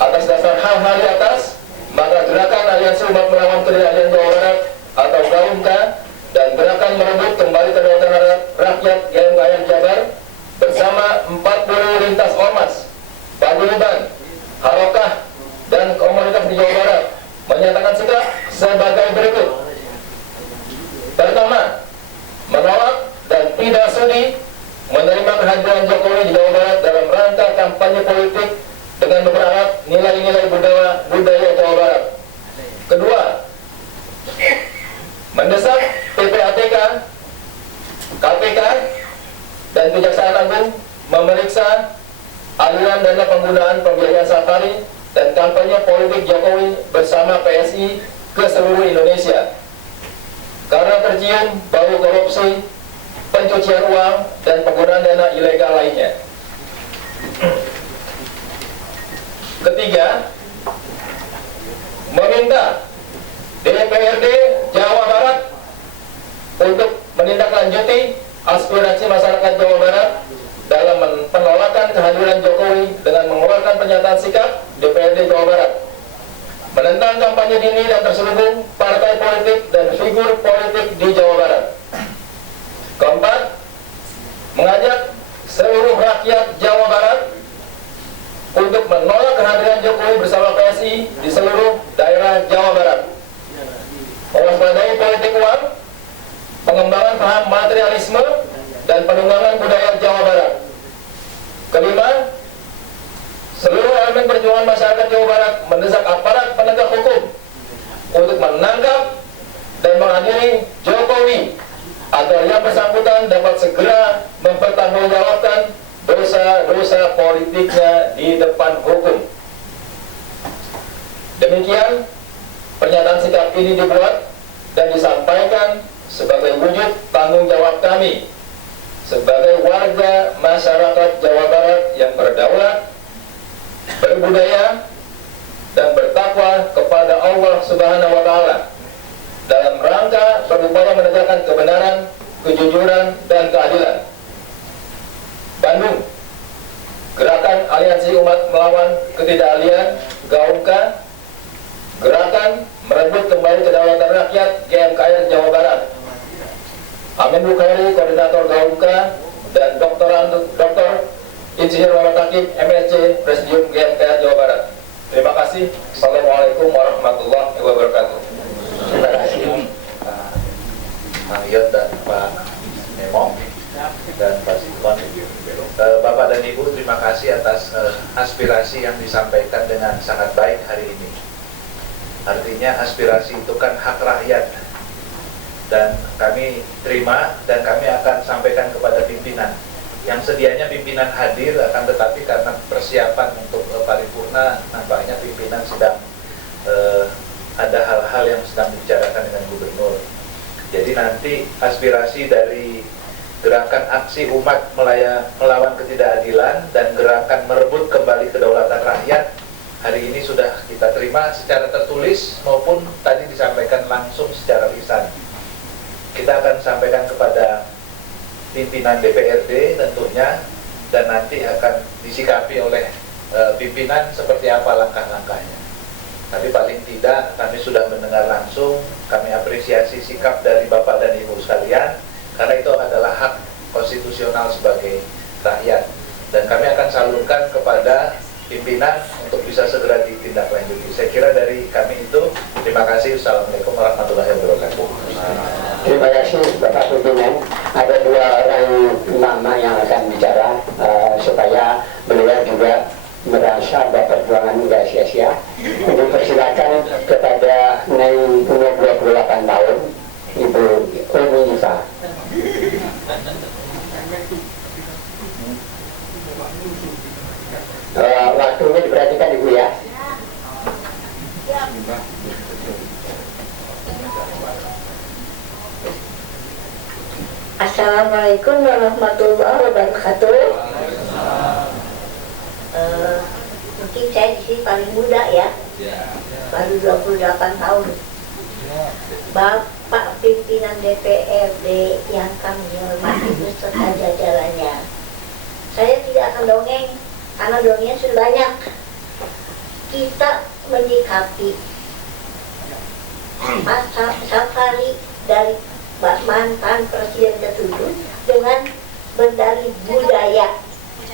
Atas dasar hal-hal di atas, maka gerakan Aliansi Umat Melawan Ketidakadilan Jawa Barat atau GAUMKA dan gerakan merebut kembali kedaulatan rakyat GMKN Jabar bersama 40 lintas ormas, paguyuban, harokah, dan komunitas di Jawa Barat menyatakan sikap sebagai berikut. Pertama, menolak dan tidak sudi menerima kehadiran Jokowi di Jawa Barat dalam rangka kampanye politik dengan berharap nilai-nilai budaya Jawa Barat. Kedua, mendesak PPATK, KPK, dan Kejaksaan Agung memeriksa aliran dana penggunaan pembiayaan safari dan kampanye politik Jokowi bersama PSI ke seluruh Indonesia karena tercium bau korupsi, pencucian uang, dan penggunaan dana ilegal lainnya. Ketiga, meminta DPRD Jawa Barat untuk menindaklanjuti aspirasi masyarakat Jawa Barat dalam penolakan kehadiran Jokowi dengan mengeluarkan pernyataan sikap DPRD Jawa Barat, menentang kampanye dini dan terselubung partai politik dan figur politik di Jawa Barat. Keempat, mengajak seluruh rakyat Jawa Barat untuk menolak kehadiran Jokowi bersama PSI di seluruh daerah Jawa Barat, mewaspadai politik uang, pengembangan paham materialisme, dan penunggangan budaya Jawa Barat. Kelima, seluruh elemen perjuangan masyarakat Jawa Barat mendesak aparat penegak hukum untuk menangkap dan mengadili Jokowi agar yang bersangkutan dapat segera mempertanggungjawabkan dosa-dosa politiknya di depan hukum. Demikian pernyataan sikap ini dibuat dan disampaikan sebagai wujud tanggung jawab kami sebagai warga masyarakat Jawa Barat yang berdaulat, berbudaya, dan bertakwa kepada Allah Subhanahu wa Ta'ala dalam rangka berupaya menegakkan kebenaran, kejujuran, dan keadilan. Bandung, Gerakan Aliansi Umat Melawan Ketidakadilan GAUMKA, Gerakan Merebut Kembali Kedaulatan Rakyat GMKN Jawa Barat. Amin Bukhari, Koordinator GAUMKA, dan Dr. Insinyur Muhammad Akib, MSc, Presidium GMKN Jawa Barat. Terima kasih. Assalamualaikum warahmatullahi wabarakatuh. Terima kasih Pak Mariot dan Pak Nemo dan Pak Sikon. Bapak dan Ibu, terima kasih atas aspirasi yang disampaikan dengan sangat baik hari ini. Artinya aspirasi itu kan hak rakyat, dan kami terima dan kami akan sampaikan kepada pimpinan. Yang sedianya pimpinan hadir, akan tetapi karena persiapan untuk paripurna nampaknya pimpinan sedang ada hal-hal yang sedang dibicarakan dengan gubernur. Jadi nanti aspirasi dari Gerakan Aksi Umat Melawan Ketidakadilan dan Gerakan Merebut Kembali Kedaulatan Rakyat hari ini sudah kita terima secara tertulis maupun tadi disampaikan langsung secara lisan. Kita akan sampaikan kepada pimpinan DPRD tentunya, dan nanti akan disikapi oleh pimpinan seperti apa langkah-langkahnya. Tapi paling tidak kami sudah mendengar langsung, kami apresiasi sikap dari Bapak dan Ibu sekalian, karena itu adalah hak konstitusional sebagai rakyat. Dan kami akan salurkan kepada pimpinan untuk bisa segera ditindaklanjuti. Saya kira dari kami itu, terima kasih. Assalamualaikum warahmatullahi wabarakatuh. Terima kasih Bapak Pimpinan. Ada dua orang mama yang akan bicara supaya beliau juga merasa bahwa perjuangan nggak sia-sia. Dipersilakan kepada Neng umur 28 tahun, Ibu Umi Iva. Waktunya diperhatikan Ibu ya. Assalamualaikum warahmatullahi wabarakatuh. Mungkin saya di sini paling muda ya, baru 28 tahun. Bapak pimpinan DPRD yang kami hormati beserta jajarannya, saya tidak akan dongeng karena dongengnya sudah banyak. Kita menyikapi safari dari mantan Presiden ke-7 dengan berdalih budaya.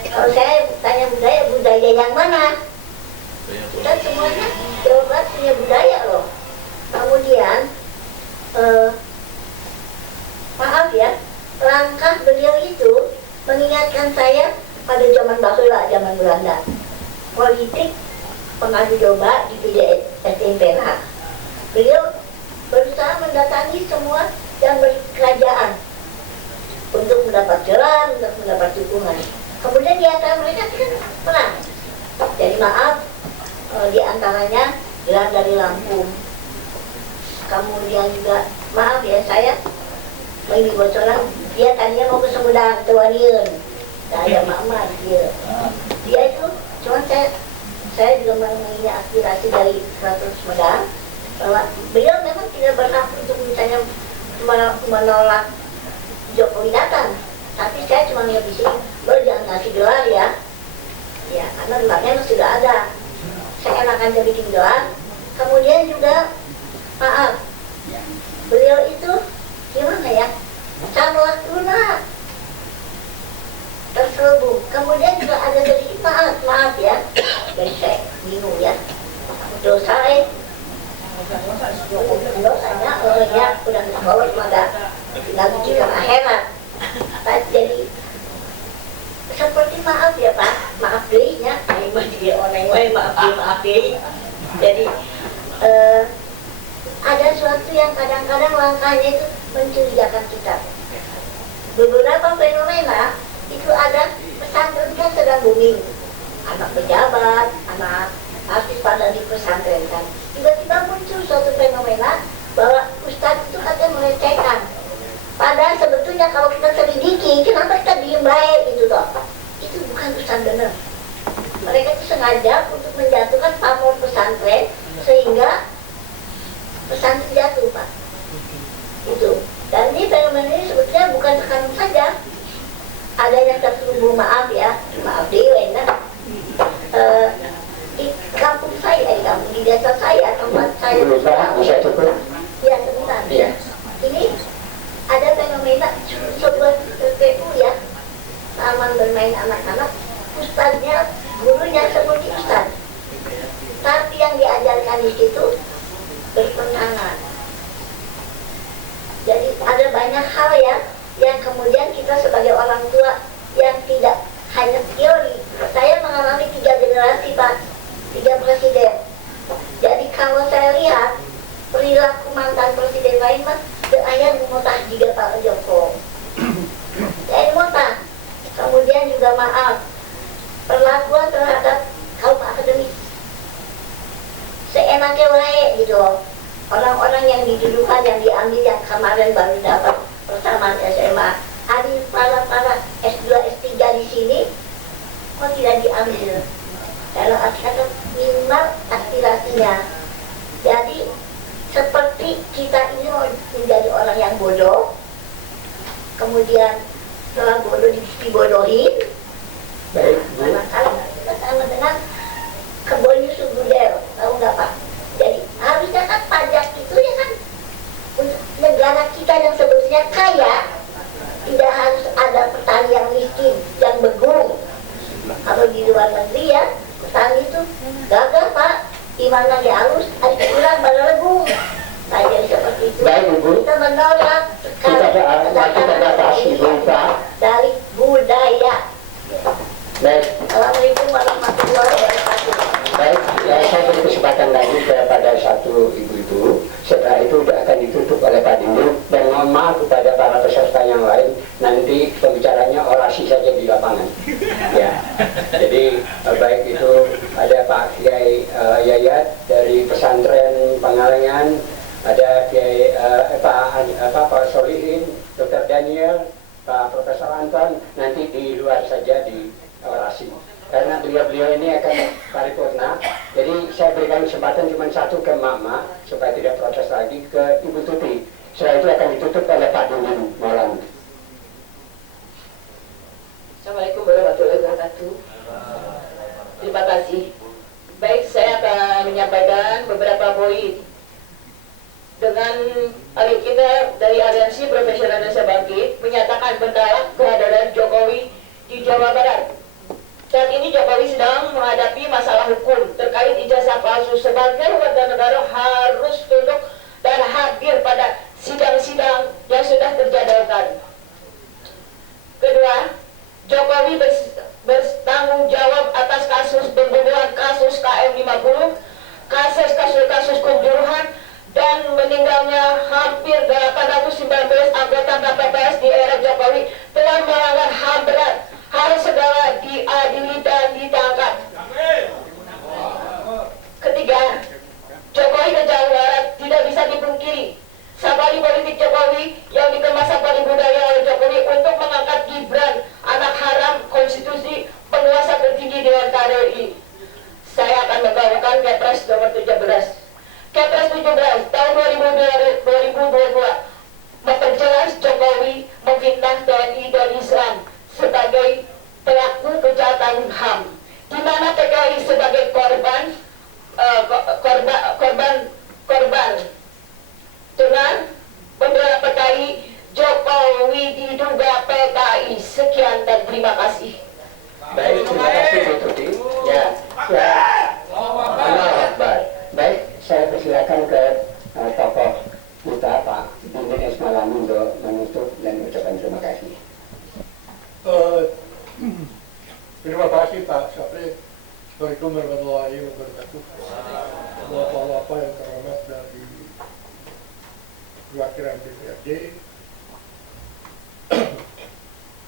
Kalau saya tanya budaya yang mana? Kita semuanya Jawa punya budaya loh. Kemudian maaf ya, langkah beliau itu mengingatkan saya pada zaman bahula, zaman Belanda. Politik pengadu domba di SMPNH. Beliau berusaha mendatangi semua yang berkerajaan untuk mendapat jalan, untuk mendapat dukungan. Kemudian di antara mereka kan perang. Jadi maaf, di antaranya jalan dari Lampung. Kemudian juga maaf ya, saya bagi bocoran, dia tadinya mau ke Sumedang, ke Waniun. Nah, ada mama dia itu, cuma saya juga memiliki aspirasi dari 100 Sumedang bahwa beliau memang tidak berhak untuk misalnya menolak Jokowi datang, tapi saya cuma lihat di sini, lo jangan ngasih gelar ya, karena gelarnya sudah ada. Saya enakan jadi bikin gelar. Kemudian juga maaf, beliau itu gimana ya, sangat lunak, terselubung. Kemudian juga ada sedikit maaf ya, dari saya bingung ya, dosa dosanya orangnya udah ngebawa maka lalu juga akhirat. Jadi seperti maaf ya Pak, maaf dirinya, ini mah jadi orang lain maaf diri. Jadi ada suatu yang kadang-kadang langkahnya itu mencurigakan kita. Beberapa fenomena itu ada pesantren kan sedang booming, anak pejabat, anak artis pada di pesantren kan. Tiba-tiba muncul suatu fenomena bahwa ustadz itu katanya melecehkan. Padahal sebetulnya kalau kita selidiki, kenapa kita diem baik gitu toh? Itu bukan ustadz benar. Mereka itu sengaja untuk menjatuhkan pamor pesantren sehingga pesantren jatuh Pak. Itu. Dan ini fenomena ini sebetulnya bukan tekanan saja. Ada yang terselubung, maaf ya, maaf dewe nah. Di kampung saya, di desa saya, tempat saya ya sebentar ya. Ini ada fenomena sebuah PPU ya, taman bermain anak-anak, ustaznya, gurunya seperti ustaz, tapi yang diajarkan di situ bertentangan. Jadi ada banyak hal ya yang kemudian kita sebagai orang tua yang tidak hanya teori. Saya mengalami 3 generasi Pak, 3 presiden. Jadi kalau saya lihat perilaku mantan presiden lain mas, ayah memutah juga Pak Joko. Saya memutah. Kemudian juga maaf, perlakuan terhadap kaum akademis seenaknya wae gitu loh. Orang-orang yang didudukan, yang diambil, yang kemarin baru dapat persamaan SMA, ada para S2, S3 di sini, kok tidak diambil? Dalam arti kata minimal aspirasinya. Jadi seperti kita ini mau menjadi orang yang bodoh, kemudian setelah bodoh dibodohin. Baik, kalau kita sama dengan kebun Yusuf Gudel, tahu nggak Pak? Jadi harusnya kan pajak itu ya kan untuk negara kita yang sebetulnya kaya, tidak harus ada petani yang miskin, yang begung. Kalau di luar negeri ya Petani itu gagal Pak, iman lagi halus, hari bulan baru legung. Nah jadi seperti itu. Baik Ibu. Kita menolak sekali batasi Pak dari budaya. Baik. Assalamualaikum warahmatullahi wabarakatuh. Baik, saya beri kesempatan lagi kepada satu ibu-ibu. Setelah itu sudah akan ditutup oleh Pak Dindu. Dan mohon maaf kepada para peserta yang lain, nanti pembicaranya orasi saja di lapangan. Ya, jadi baik itu ada Pak Kiai Yayat dari pesantren Pangalengan, ada Kiai Pak Solihin, Dr. Daniel, Pak Profesor Anton, nanti di luar saja di orasi. Karena beliau-beliau ini akan paripurna, jadi saya berikan kesempatan cuma satu ke Mama supaya tidak protes lagi, ke Ibu Tuti. Setelah itu akan ditutup oleh Pak Dulu Maulana. Assalamualaikum warahmatullahi wabarakatuh. Terima kasih. Baik, saya akan menyampaikan beberapa poin. Dengan adik kita dari Aliansi Profesional Indonesia Bangkit menyatakan menolak kehadiran Jokowi di Jawa Barat. Saat ini Jokowi sedang menghadapi masalah hukum terkait ijazah palsu. Sebagai warga negara harus tunduk dan hadir pada sidang-sidang yang sudah terjadwalkan. Kedua, Jokowi bertanggung jawab atas kasus pembunuhan, kasus KM50, kasus Kanjuruhan, dan meninggalnya hampir 819 anggota KPPS di era Jokowi telah melanggar HAM berat, harus segera diadili dan ditangkap. Ketiga, Jokowi ke Jawa Barat tidak bisa dipungkiri safari politik Jokowi yang dikemas safari budaya oleh Jokowi untuk mengangkat Gibran, anak haram konstitusi penguasa tertinggi Dewan KRI. Saya akan membawakan Kepres nomor 17. Kepres 17 tahun 2022 memperjelas Jokowi memfitnah TNI dan Islam sebagai pelaku kejahatan HAM, di mana PKI sebagai korban dengan membela PKI. Jokowi diduga PKI. Sekian dan terima kasih. Baik, terima kasih Bu Tuti. Ya. Allah Akbar. Baik, saya persilakan ke tokoh kita Pak Dindin Ismail untuk menutup dan mengucapkan terima kasih. Terima kasih Pak Syafri. Assalamualaikum warahmatullahi wabarakatuh. Bapak-bapak yang terhormat dari perwakilan DPRD.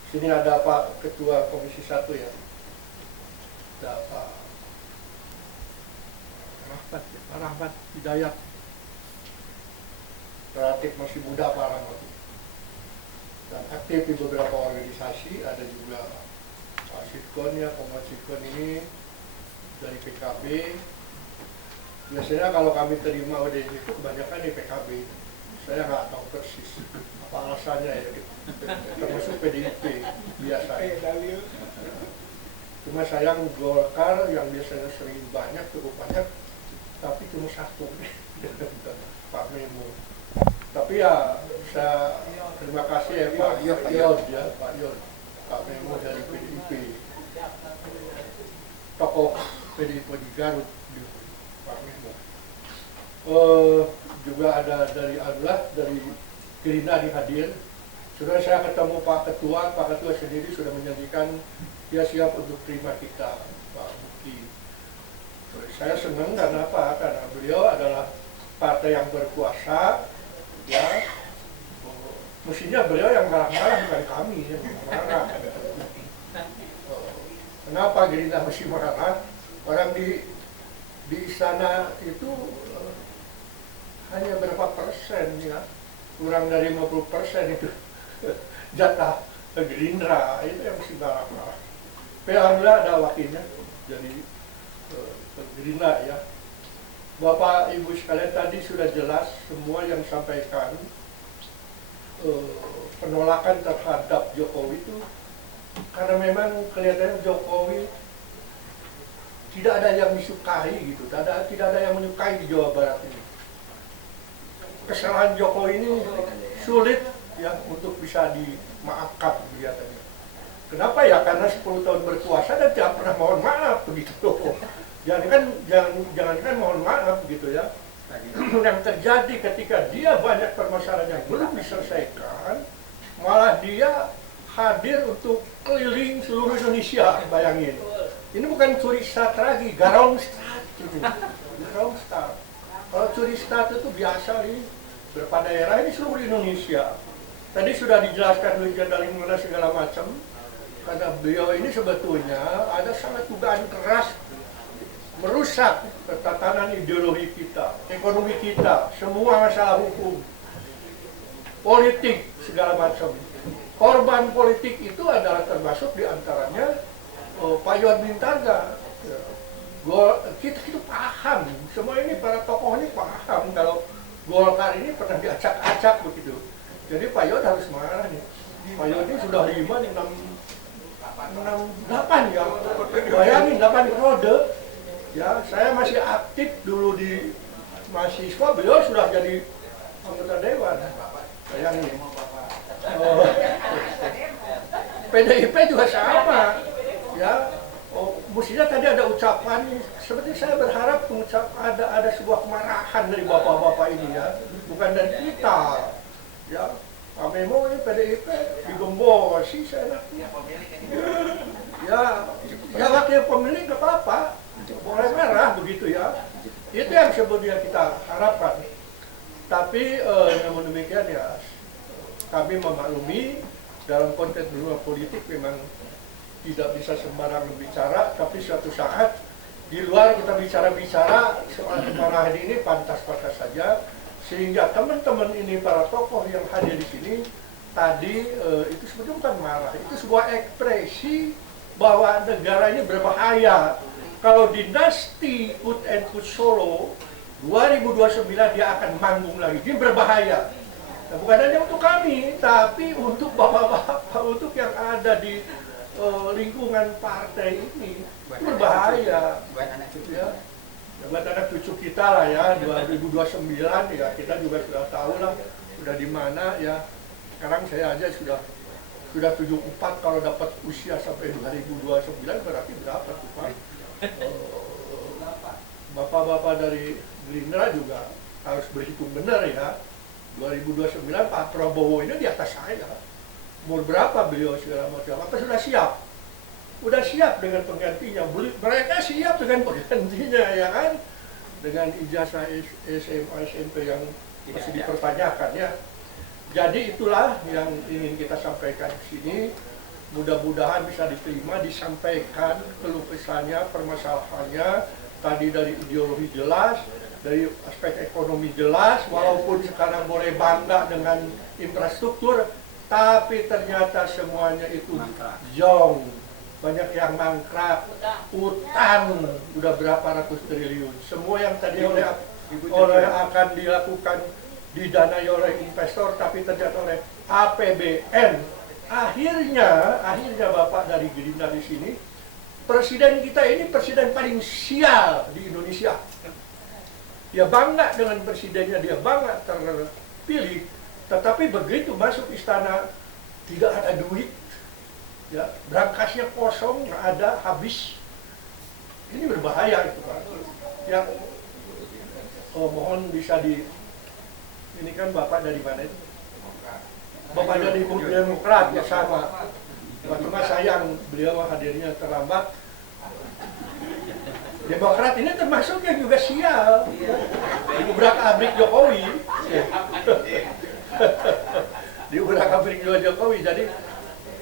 Sini ada Pak Ketua Komisi 1 ya. Ada Pak Rahmat Hidayat. Relatif masih muda Pak Rahmat. Dan aktif di beberapa organisasi, ada juga Pak Sitkon ya, Komod Sitkon ini dari PKB. Biasanya kalau kami terima ODJ itu kebanyakan di PKB. Saya nggak tahu persis apa alasannya ya, termasuk PDIP biasanya. Cuma sayang Golkar yang biasanya sering cukup banyak, tapi cuma satu, Pak Memo. Tapi ya saya terima kasih ya Pak Yod ya, Pak Memo dari PDIP, tokoh PDIP di Garut, Pak Memo. Juga ada dari Allah, dari Gerindra hadir. Sudah saya ketemu Pak Ketua sendiri sudah menjanjikan dia siap untuk terima kita, Pak Bukti. Saya senang karena apa? Karena beliau adalah partai yang berkuasa, ya. Mestinya beliau yang marah-marah, bukan kami yang marah. Kenapa Gerindra mesti marah? Orang di istana itu hanya berapa persen ya, kurang dari 50% itu jatah Gerindra, itu yang mesti marah-marah. Alhamdulillah ada wakilnya jadi Gerindra ya. Bapak Ibu sekalian tadi sudah jelas semua yang sampaikan penolakan terhadap Jokowi itu karena memang kelihatannya Jokowi tidak ada yang disukai gitu, tidak ada yang menyukai di Jawa Barat ini. Kesalahan Jokowi ini sulit ya untuk bisa dimaafkan kelihatannya. Kenapa ya? Karena 10 tahun berkuasa dan tidak pernah mohon maaf. begitu. Jangan mohon maaf gitu ya. Yang terjadi ketika dia banyak permasalahan yang belum diselesaikan, malah dia hadir untuk keliling seluruh Indonesia, bayangin. Ini bukan curi start lagi, garong start ini. Garong start. Kalau curi start itu biasa nih, beberapa daerah ini seluruh Indonesia. Tadi sudah dijelaskan dari mana segala macam. Karena beliau ini sebetulnya ada sangat dugaan keras merusak tatanan ideologi kita, ekonomi kita, semua masalah hukum, politik, segala macam. Korban politik itu adalah termasuk diantaranya Pak Yon Mintarga. Kita itu paham, semua ini para tokoh ini paham kalau Golkar ini pernah diacak-acak begitu. Jadi Pak Yon harus marah nih. Pak Yon ini sudah 8 ya, bayangin 8 periode. Ya, saya masih aktif dulu di mahasiswa, beliau sudah jadi anggota dewan. Bayangin. PDIP juga sama. Ya, mestinya tadi ada ucapan, seperti saya berharap ada sebuah kemarahan dari bapak-bapak ini ya, bukan dari kita. Ya, Pak Memo ini PDIP digembosi seenaknya. Ya wakil pemilik nggak apa-apa, boleh merah begitu ya. Itu yang sebetulnya kita harapkan. Tapi namun demikian ya, kami memaklumi dalam konteks dunia politik memang tidak bisa sembarangan bicara, tapi suatu saat di luar kita bicara-bicara soal kemarahan ini pantas-pantas saja, sehingga teman-teman ini para tokoh yang hadir di sini tadi itu sebetulnya bukan marah, itu sebuah ekspresi bahwa negara ini berbahaya. Kalau dinasti Put and Put Solo 2029 dia akan manggung lagi, ini berbahaya. Nah, bukan hanya untuk kami, tapi untuk bapak-bapak, untuk yang ada di lingkungan partai ini, berbahaya. Buat anak cucu ya. Buat anak cucu kita lah ya, 2029 ya, kita juga sudah tahu lah, sudah di mana ya. Sekarang saya aja sudah 74, kalau dapat usia sampai 2029 berarti berapa tuh Pak? Bapak-bapak dari Gerindra juga harus berhitung benar ya. 2029 Pak Prabowo ini di atas saya. Umur berapa beliau segala macam? Apa sudah siap? Udah siap dengan penggantinya. Mereka siap dengan penggantinya ya kan? Dengan ijazah SMA, SMP yang masih dipertanyakan ya. Jadi itulah yang ingin kita sampaikan di sini. Mudah-mudahan bisa diterima, disampaikan keluh kesahnya, permasalahannya. Tadi dari ideologi jelas, dari aspek ekonomi jelas, walaupun sekarang boleh bangga dengan infrastruktur, tapi ternyata semuanya itu jong, banyak yang mangkrak, utang udah berapa ratus triliun. Semua yang tadi oleh akan dilakukan didanai oleh investor, tapi ternyata oleh APBN. Akhirnya Bapak dari Gerindra di sini, presiden kita ini presiden paling sial di Indonesia. Dia bangga dengan presidennya, dia bangga terpilih, tetapi begitu masuk istana tidak ada duit, ya berangkasnya kosong, nggak ada, habis. Ini berbahaya itu Pak. Ya, mohon bisa ini kan Bapak dari mana itu? Bapak dari Demokrat ya sama. Cuma sayang beliau hadirnya terlambat. Demokrat ini termasuk yang juga sial, diubrak-abrik Jokowi. Diubrak-abrik Jokowi. Jadi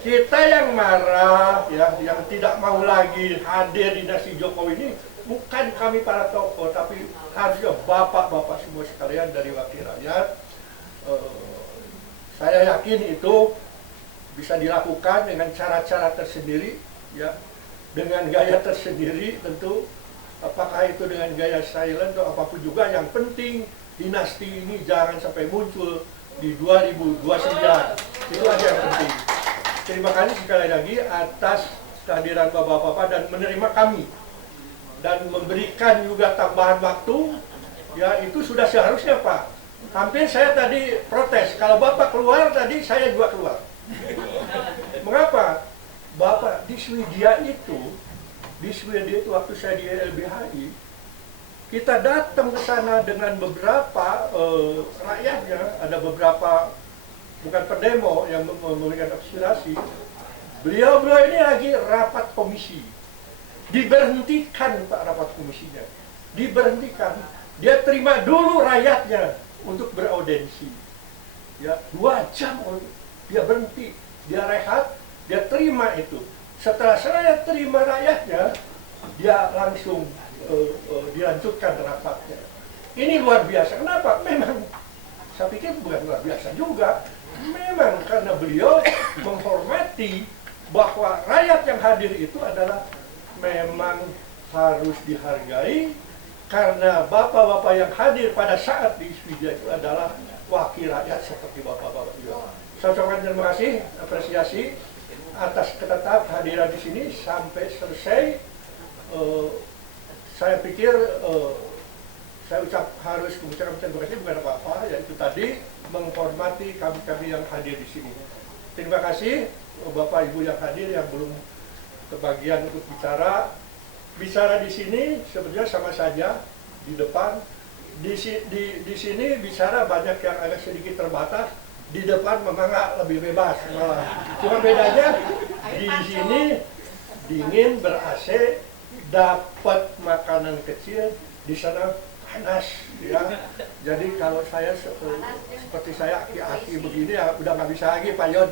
kita yang marah, ya, yang tidak mau lagi hadir di dinasti Jokowi ini, bukan kami para tokoh, tapi harusnya bapak-bapak semua sekalian dari wakil rakyat. Saya yakin itu bisa dilakukan dengan cara-cara tersendiri, ya, dengan gaya tersendiri tentu. Apakah itu dengan gaya silent atau apapun juga, yang penting dinasti ini jangan sampai muncul di 2029. Itu aja yang penting. Terima kasih sekali lagi atas kehadiran bapak-bapak dan menerima kami dan memberikan juga tambahan waktu. Ya, itu sudah seharusnya Pak. Hampir saya tadi protes, kalau Bapak keluar tadi saya juga keluar. Mengapa? Bapak di Swedia itu di Sweden itu waktu saya di LBHI, kita datang ke sana dengan beberapa rakyatnya, ada beberapa bukan pendemo yang memberikan aspirasi. Beliau ini lagi rapat komisi, diberhentikan Pak rapat komisinya, diberhentikan. Dia terima dulu rakyatnya untuk beraudensi, ya 2 jam dia berhenti, dia rehat, dia terima itu. Setelah saya terima rakyatnya, dia langsung dilanjutkan rapatnya. Ini luar biasa. Kenapa? Memang saya pikir bukan luar biasa juga. Memang karena beliau menghormati bahwa rakyat yang hadir itu adalah memang harus dihargai, karena bapak-bapak yang hadir pada saat di Sweden itu adalah wakil rakyat seperti bapak-bapak juga. Saya ucapkan terima kasih, apresiasi atas tetap hadiran di sini sampai selesai. Saya pikir saya harus mengucapkan terima kasih bukan apa-apa, yaitu tadi menghormati kami-kami yang hadir di sini. Terima kasih Bapak Ibu yang hadir yang belum kebagian untuk bicara. Bicara di sini sebenarnya sama saja di depan. Di sini bicara banyak yang agak sedikit terbatas. Di depan memang lebih bebas malah. Cuma bedanya di sini dingin, ber-AC, dapat makanan kecil, di sana panas, ya. Jadi kalau saya seperti saya aki-aki begini ya udah nggak bisa lagi Pak Yon.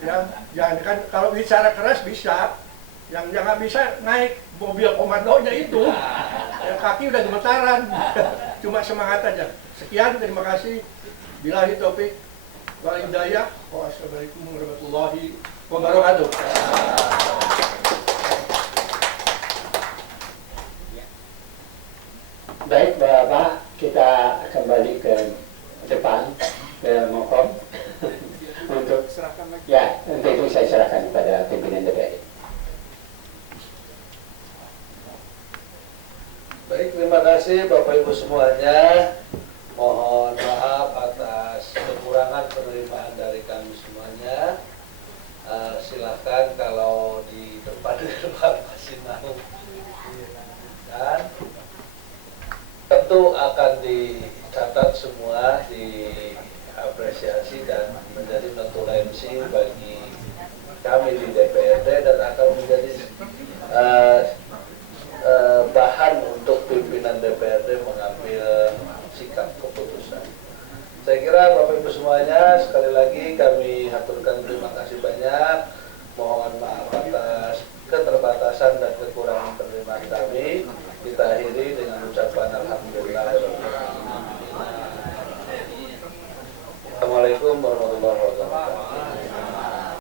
Ya, jangan kan kalau bicara keras bisa, yang nggak bisa naik mobil komandonya itu, ya, kaki udah gemetaran. Cuma semangat aja. Sekian, terima kasih. Billahi taufik wal hidayah. Wassalamualaikum warahmatullahi wabarakatuh. Baik Bapak, kita kembali ke depan ke Mokom untuk ya, untuk itu saya serahkan kepada pimpinan DPRD. Baik, terima kasih Bapak Ibu semuanya. Mohon maaf atas kekurangan penerimaan dari kami semuanya. Silakan kalau di depan masih mau. Dan tentu akan dicatat semua, diapresiasi dan menjadi notulensi bagi kami di DPRD dan akan menjadi bahan untuk pimpinan DPRD mengambil sikap keputusan. Saya kira Bapak Ibu semuanya, sekali lagi kami haturkan terima kasih banyak. Mohon maaf atas keterbatasan dan kekurangan penerimaan kami. Kita akhiri dengan ucapan alhamdulillah.